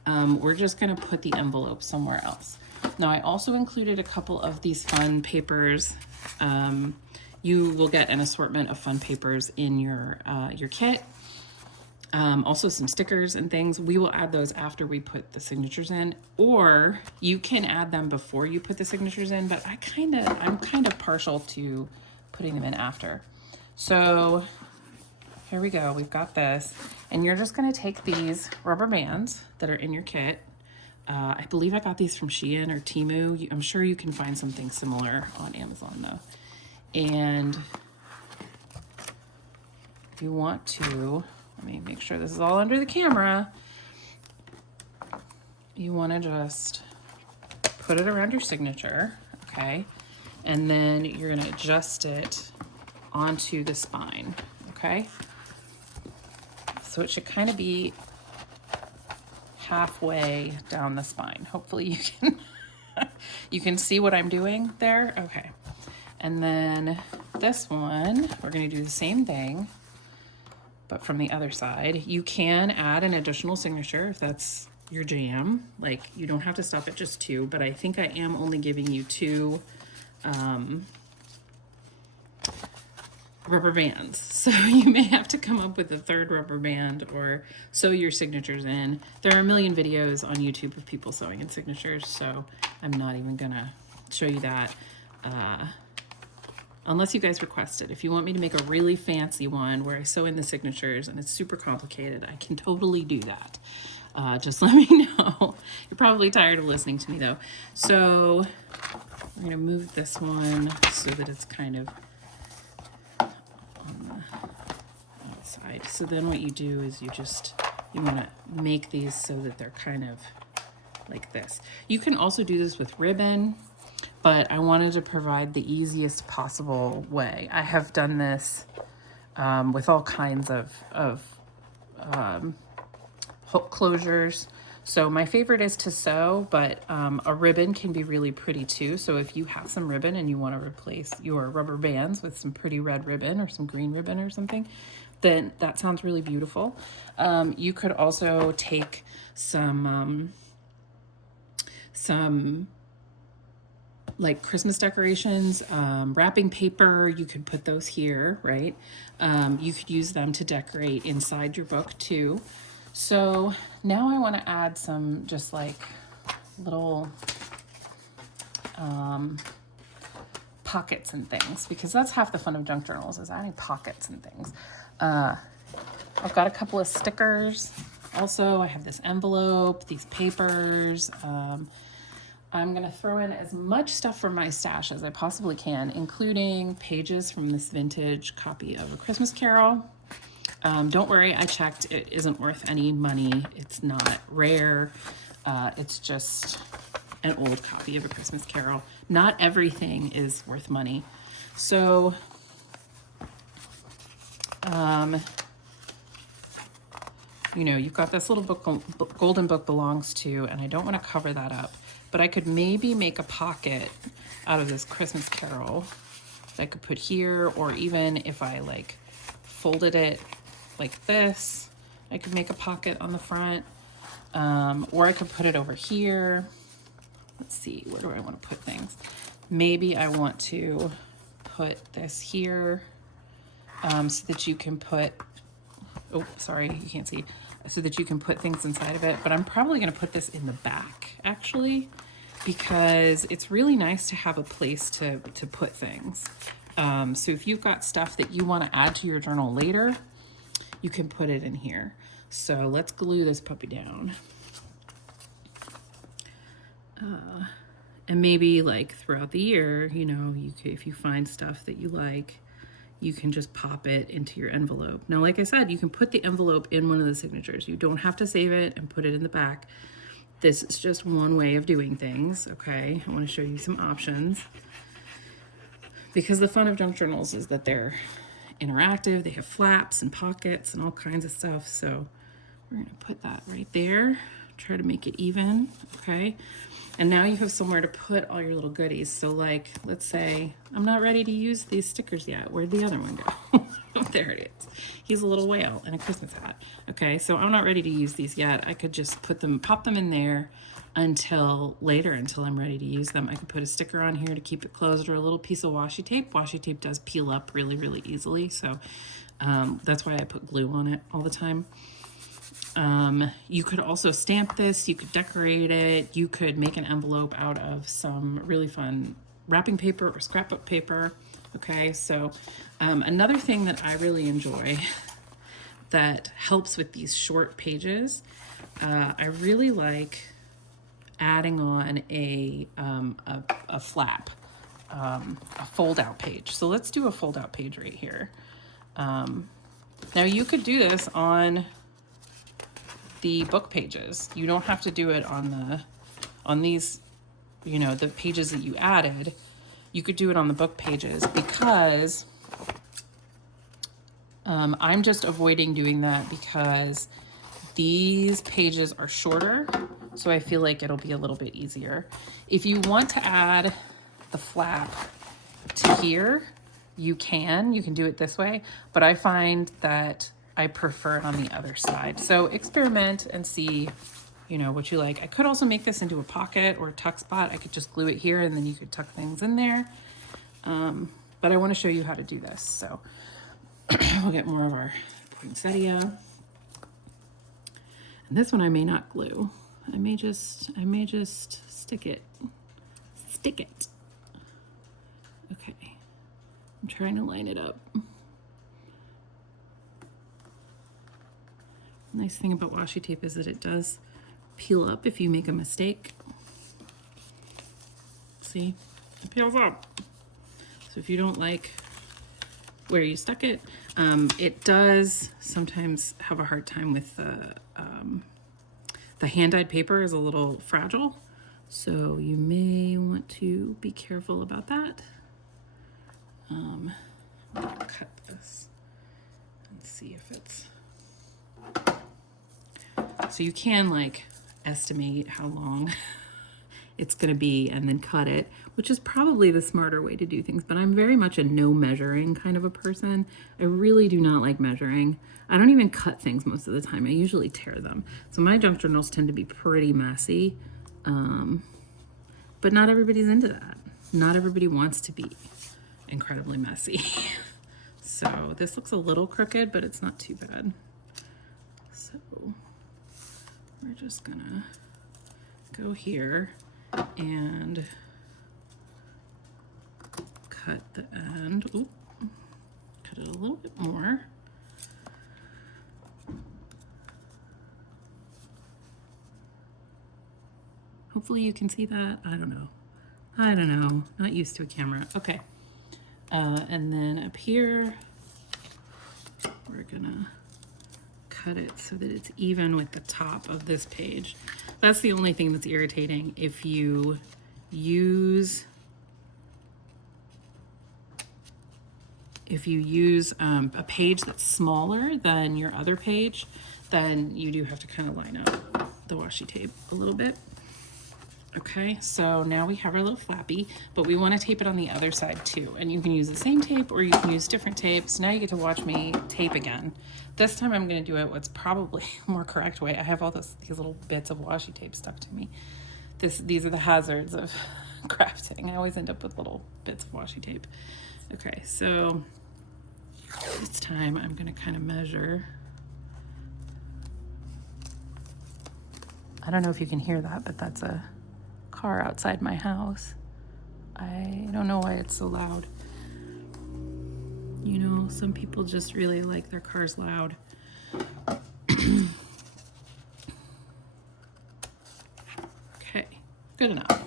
we're just going to put the envelope somewhere else. Now, I also included a couple of these fun papers. You will get an assortment of fun papers in your kit. Also some stickers and things. We will add those after we put the signatures in, or you can add them before you put the signatures in, but I'm kind of partial to putting them in after. So here we go. We've got this, and you're just going to take these rubber bands that are in your kit. I believe I got these from Shein or Temu. I'm sure you can find something similar on Amazon though. And you want to, let me make sure this is all under the camera. You want to just put it around your signature, okay? And then you're going to adjust it onto the spine, okay? So it should kind of be halfway down the spine. Hopefully you can you can see what I'm doing there. Okay. And then this one, we're going to do the same thing, but from the other side. You can add an additional signature if that's your jam. Like, you don't have to stop at just 2, but I think I am only giving you 2 rubber bands. So you may have to come up with a 3rd rubber band or sew your signatures in. There are a million videos on YouTube of people sewing in signatures, so I'm not even gonna show you that unless you guys request it. If you want me to make a really fancy one where I sew in the signatures and it's super complicated, I can totally do that. Just let me know. You're probably tired of listening to me though. So we're gonna move this one so that it's kind of on the outside. So then what you do is you want to make these so that they're kind of like this. You can also do this with ribbon, but I wanted to provide the easiest possible way. I have done this with all kinds of hook closures. So my favorite is to sew, but a ribbon can be really pretty too. So if you have some ribbon and you want to replace your rubber bands with some pretty red ribbon or some green ribbon or something, then that sounds really beautiful. You could also take some like Christmas decorations, wrapping paper, you could put those here, right? You could use them to decorate inside your book too. So now I want to add some just like little pockets and things, because that's half the fun of junk journals, is adding pockets and things. I've got a couple of stickers. Also, I have this envelope, these papers. I'm going to throw in as much stuff from my stash as I possibly can, including pages from this vintage copy of A Christmas Carol. Don't worry, I checked. It isn't worth any money. It's not rare. It's just an old copy of A Christmas Carol. Not everything is worth money. So, you know, you've got this little book, Golden Book Belongs To, and I don't want to cover that up, but I could maybe make a pocket out of this Christmas Carol that I could put here, or even if I like folded it like this, I could make a pocket on the front, or I could put it over here. Let's see, where do I want to put things? Maybe I want to put this here, so that you can put, oh, sorry, you can't see, so that you can put things inside of it. But I'm probably going to put this in the back, actually, because it's really nice to have a place to put things. So if you've got stuff that you want to add to your journal later, you can put it in here. So let's glue this puppy down. And maybe like throughout the year, you know, you could, if you find stuff that you like, you can just pop it into your envelope. Now, like I said, you can put the envelope in one of the signatures. You don't have to save it and put it in the back. This is just one way of doing things, okay? I want to show you some options, because the fun of junk journals is that they're interactive. They have flaps and pockets and all kinds of stuff. So we're going to put that right there. try to make it even, okay? And now you have somewhere to put all your little goodies. So like, let's say, I'm not ready to use these stickers yet. Where'd the other one go? There it is. He's a little whale in a Christmas hat. Okay, so I'm not ready to use these yet. I could just pop them in there until later, until I'm ready to use them. I could put a sticker on here to keep it closed, or a little piece of washi tape. Washi tape does peel up really, really easily. So that's why I put glue on it all the time. You could also stamp this, you could decorate it, you could make an envelope out of some really fun wrapping paper or scrapbook paper. Okay, so another thing that I really enjoy that helps with these short pages, I really like adding on a flap, a fold out page. So let's do a fold out page right here. Now you could do this on the book pages. You don't have to do it on these, you know, the pages that you added. You could do it on the book pages, because I'm just avoiding doing that because these pages are shorter, so I feel like it'll be a little bit easier. If you want to add the flap to here, you can do it this way, but I find that I prefer it on the other side. So experiment and see, you know, what you like. I could also make this into a pocket or a tuck spot. I could just glue it here and then you could tuck things in there. But I want to show you how to do this. So we'll get more of our poinsettia. And this one I may not glue. I may just stick it. Stick it. Okay. I'm trying to line it up. Nice thing about washi tape is that it does peel up if you make a mistake. See, it peels up. So if you don't like where you stuck it, it does sometimes have a hard time with the hand-dyed paper is a little fragile. So you may want to be careful about that. I'm gonna cut this and see if it's, so you can like estimate how long it's going to be and then cut it, which is probably the smarter way to do things. But I'm very much a no measuring kind of a person. I really do not like measuring. I don't even cut things most of the time. I usually tear them. So my junk journals tend to be pretty messy, but not everybody's into that. Not everybody wants to be incredibly messy. So this looks a little crooked, but it's not too bad. So we're just gonna go here and cut the end. Oop, cut it a little bit more. Hopefully you can see that. I don't know. Not used to a camera. Okay. And then up here, we're gonna cut it so that it's even with the top of this page. That's the only thing that's irritating. If you use a page that's smaller than your other page, then you do have to kind of line up the washi tape a little bit. Okay, so now we have our little flappy, but we want to tape it on the other side too. And you can use the same tape or you can use different tapes. Now you get to watch me tape again. This time I'm going to do it what's probably a more correct way. I have all these little bits of washi tape stuck to me. These are the hazards of crafting. I always end up with little bits of washi tape. Okay, so this time I'm going to kind of measure. I don't know if you can hear that, but that's a car outside my house. I don't know why it's so loud. You know, some people just really like their cars loud. Okay, good enough.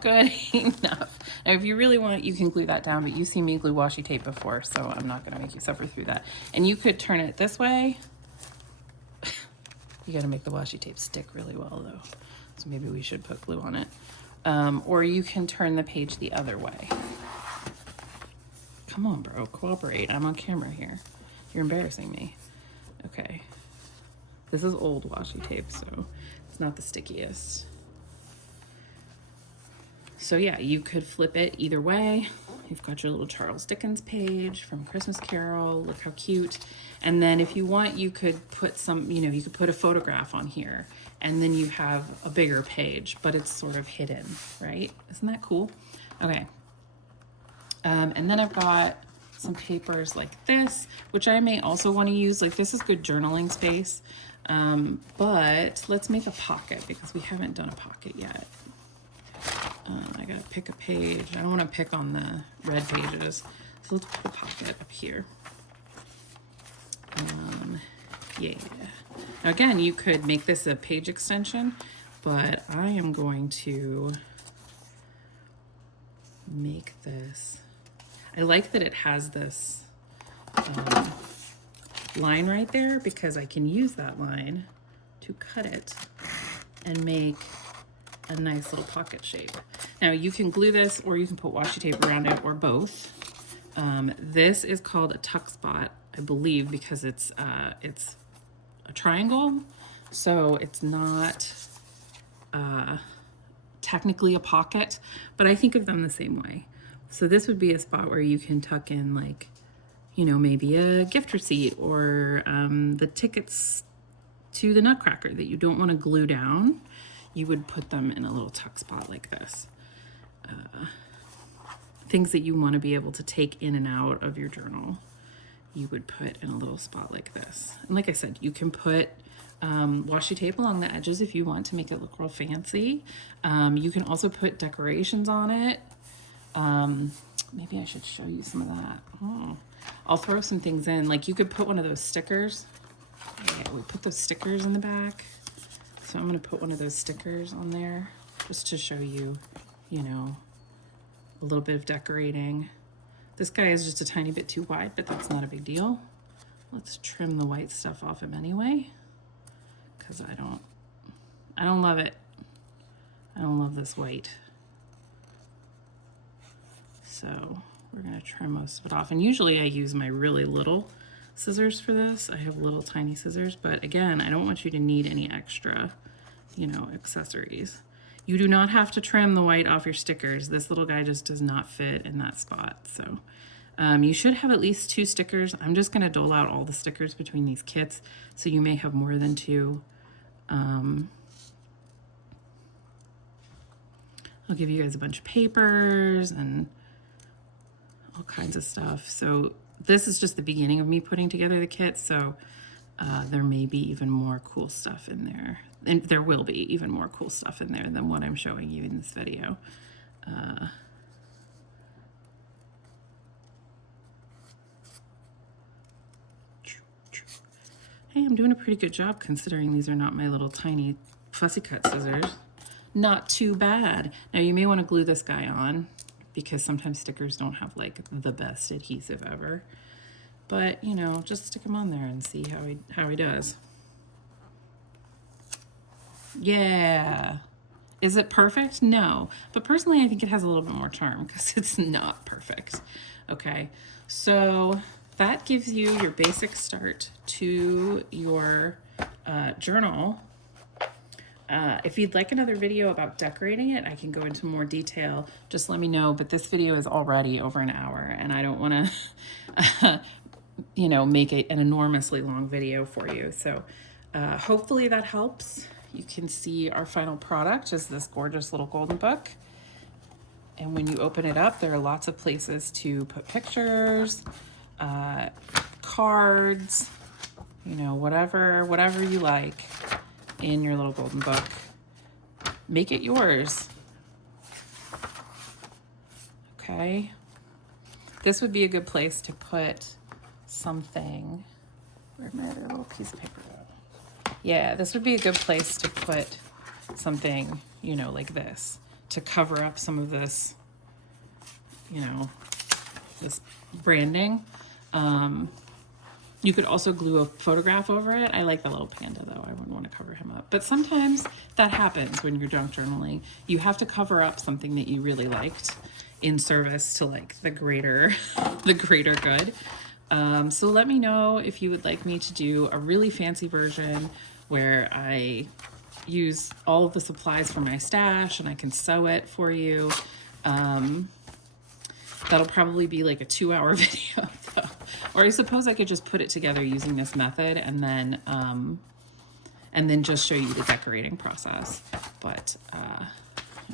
Good enough. Now, if you really want, you can glue that down, but you see me glue washi tape before, so I'm not gonna make you suffer through that. And you could turn it this way. You gotta make the washi tape stick really well though. So maybe we should put glue on it. Or you can turn the page the other way. Come on, bro, cooperate. I'm on camera here. You're embarrassing me. Okay. This is old washi tape, so it's not the stickiest. So yeah, you could flip it either way. You've got your little Charles Dickens page from Christmas Carol. Look how cute. And then if you want, you could put some, you know, you could put a photograph on here, and then you have a bigger page, but it's sort of hidden, right? Isn't that cool? Okay. And then I've got some papers like this, which I may also want to use. Like, this is good journaling space. But let's make a pocket, because we haven't done a pocket yet. I gotta pick a page. I don't want to pick on the red pages. So let's put a pocket up here. Yeah. Now again, you could make this a page extension, but I am going to make this. I like that it has this line right there, because I can use that line to cut it and make a nice little pocket shape. Now you can glue this, or you can put washi tape around it, or both. This is called a tuck spot, I believe, because it's a triangle, so it's not technically a pocket, but I think of them the same way. So this would be a spot where you can tuck in, like, you know, maybe a gift receipt, or the tickets to the Nutcracker that you don't want to glue down. You would put them in a little tuck spot like this. Things that you want to be able to take in and out of your journal, you would put in a little spot like this. And like I said, you can put washi tape along the edges if you want to make it look real fancy. You can also put decorations on it. Maybe I should show you some of that. Oh, I'll throw some things in. Like, you could put one of those stickers. Yeah, we put those stickers in the back. So I'm going to put one of those stickers on there just to show you, you know, a little bit of decorating. This guy is just a tiny bit too wide, but that's not a big deal. Let's trim the white stuff off him anyway, because I don't love it. I don't love this white. So we're going to trim most of it off. And usually I use my really little scissors for this. I have little tiny scissors, but again, I don't want you to need any extra, you know, accessories. You do not have to trim the white off your stickers. This little guy just does not fit in that spot. So you should have at least 2 stickers. I'm just going to dole out all the stickers between these kits, so you may have more than 2. I'll give you guys a bunch of papers and all kinds of stuff. So this is just the beginning of me putting together the kit, so there may be even more cool stuff in there. And there will be even more cool stuff in there than what I'm showing you in this video. Hey, I'm doing a pretty good job considering these are not my little tiny fussy cut scissors. Not too bad. Now you may want to glue this guy on, because sometimes stickers don't have like the best adhesive ever. But, you know, just stick him on there and see how he does. Yeah. Is it perfect? No. But personally, I think it has a little bit more charm because it's not perfect. Okay. So that gives you your basic start to your journal. If you'd like another video about decorating it, I can go into more detail. Just let me know. But this video is already over an hour, and I don't want to you know, make it an enormously long video for you. So hopefully that helps. You can see our final product is this gorgeous little golden book. And when you open it up, there are lots of places to put pictures, cards, you know, whatever you like in your little golden book. Make it yours. Okay. This would be a good place to put something. Where'd my other little piece of paper go? Yeah, this would be a good place to put something, you know, like this, to cover up some of this, you know, this branding. You could also glue a photograph over it. I like the little panda though. I wouldn't want to cover him up. But sometimes that happens when you're junk journaling. You have to cover up something that you really liked in service to like the greater good. So let me know if you would like me to do a really fancy version where I use all of the supplies from my stash and I can sew it for you. That'll probably be like a 2-hour video though. Or I suppose I could just put it together using this method and then just show you the decorating process. But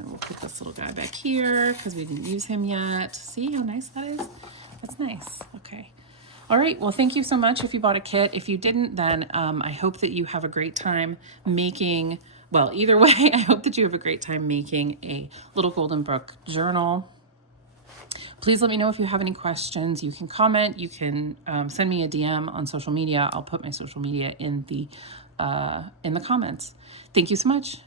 we'll put this little guy back here because we didn't use him yet. See how nice that is? That's nice. Okay. All right. Well, thank you so much if you bought a kit. If you didn't, then I hope that you have a great time making, well, either way, I hope that you have a great time making a Little Golden Brook journal. Please let me know if you have any questions. You can comment. You can send me a DM on social media. I'll put my social media in the comments. Thank you so much.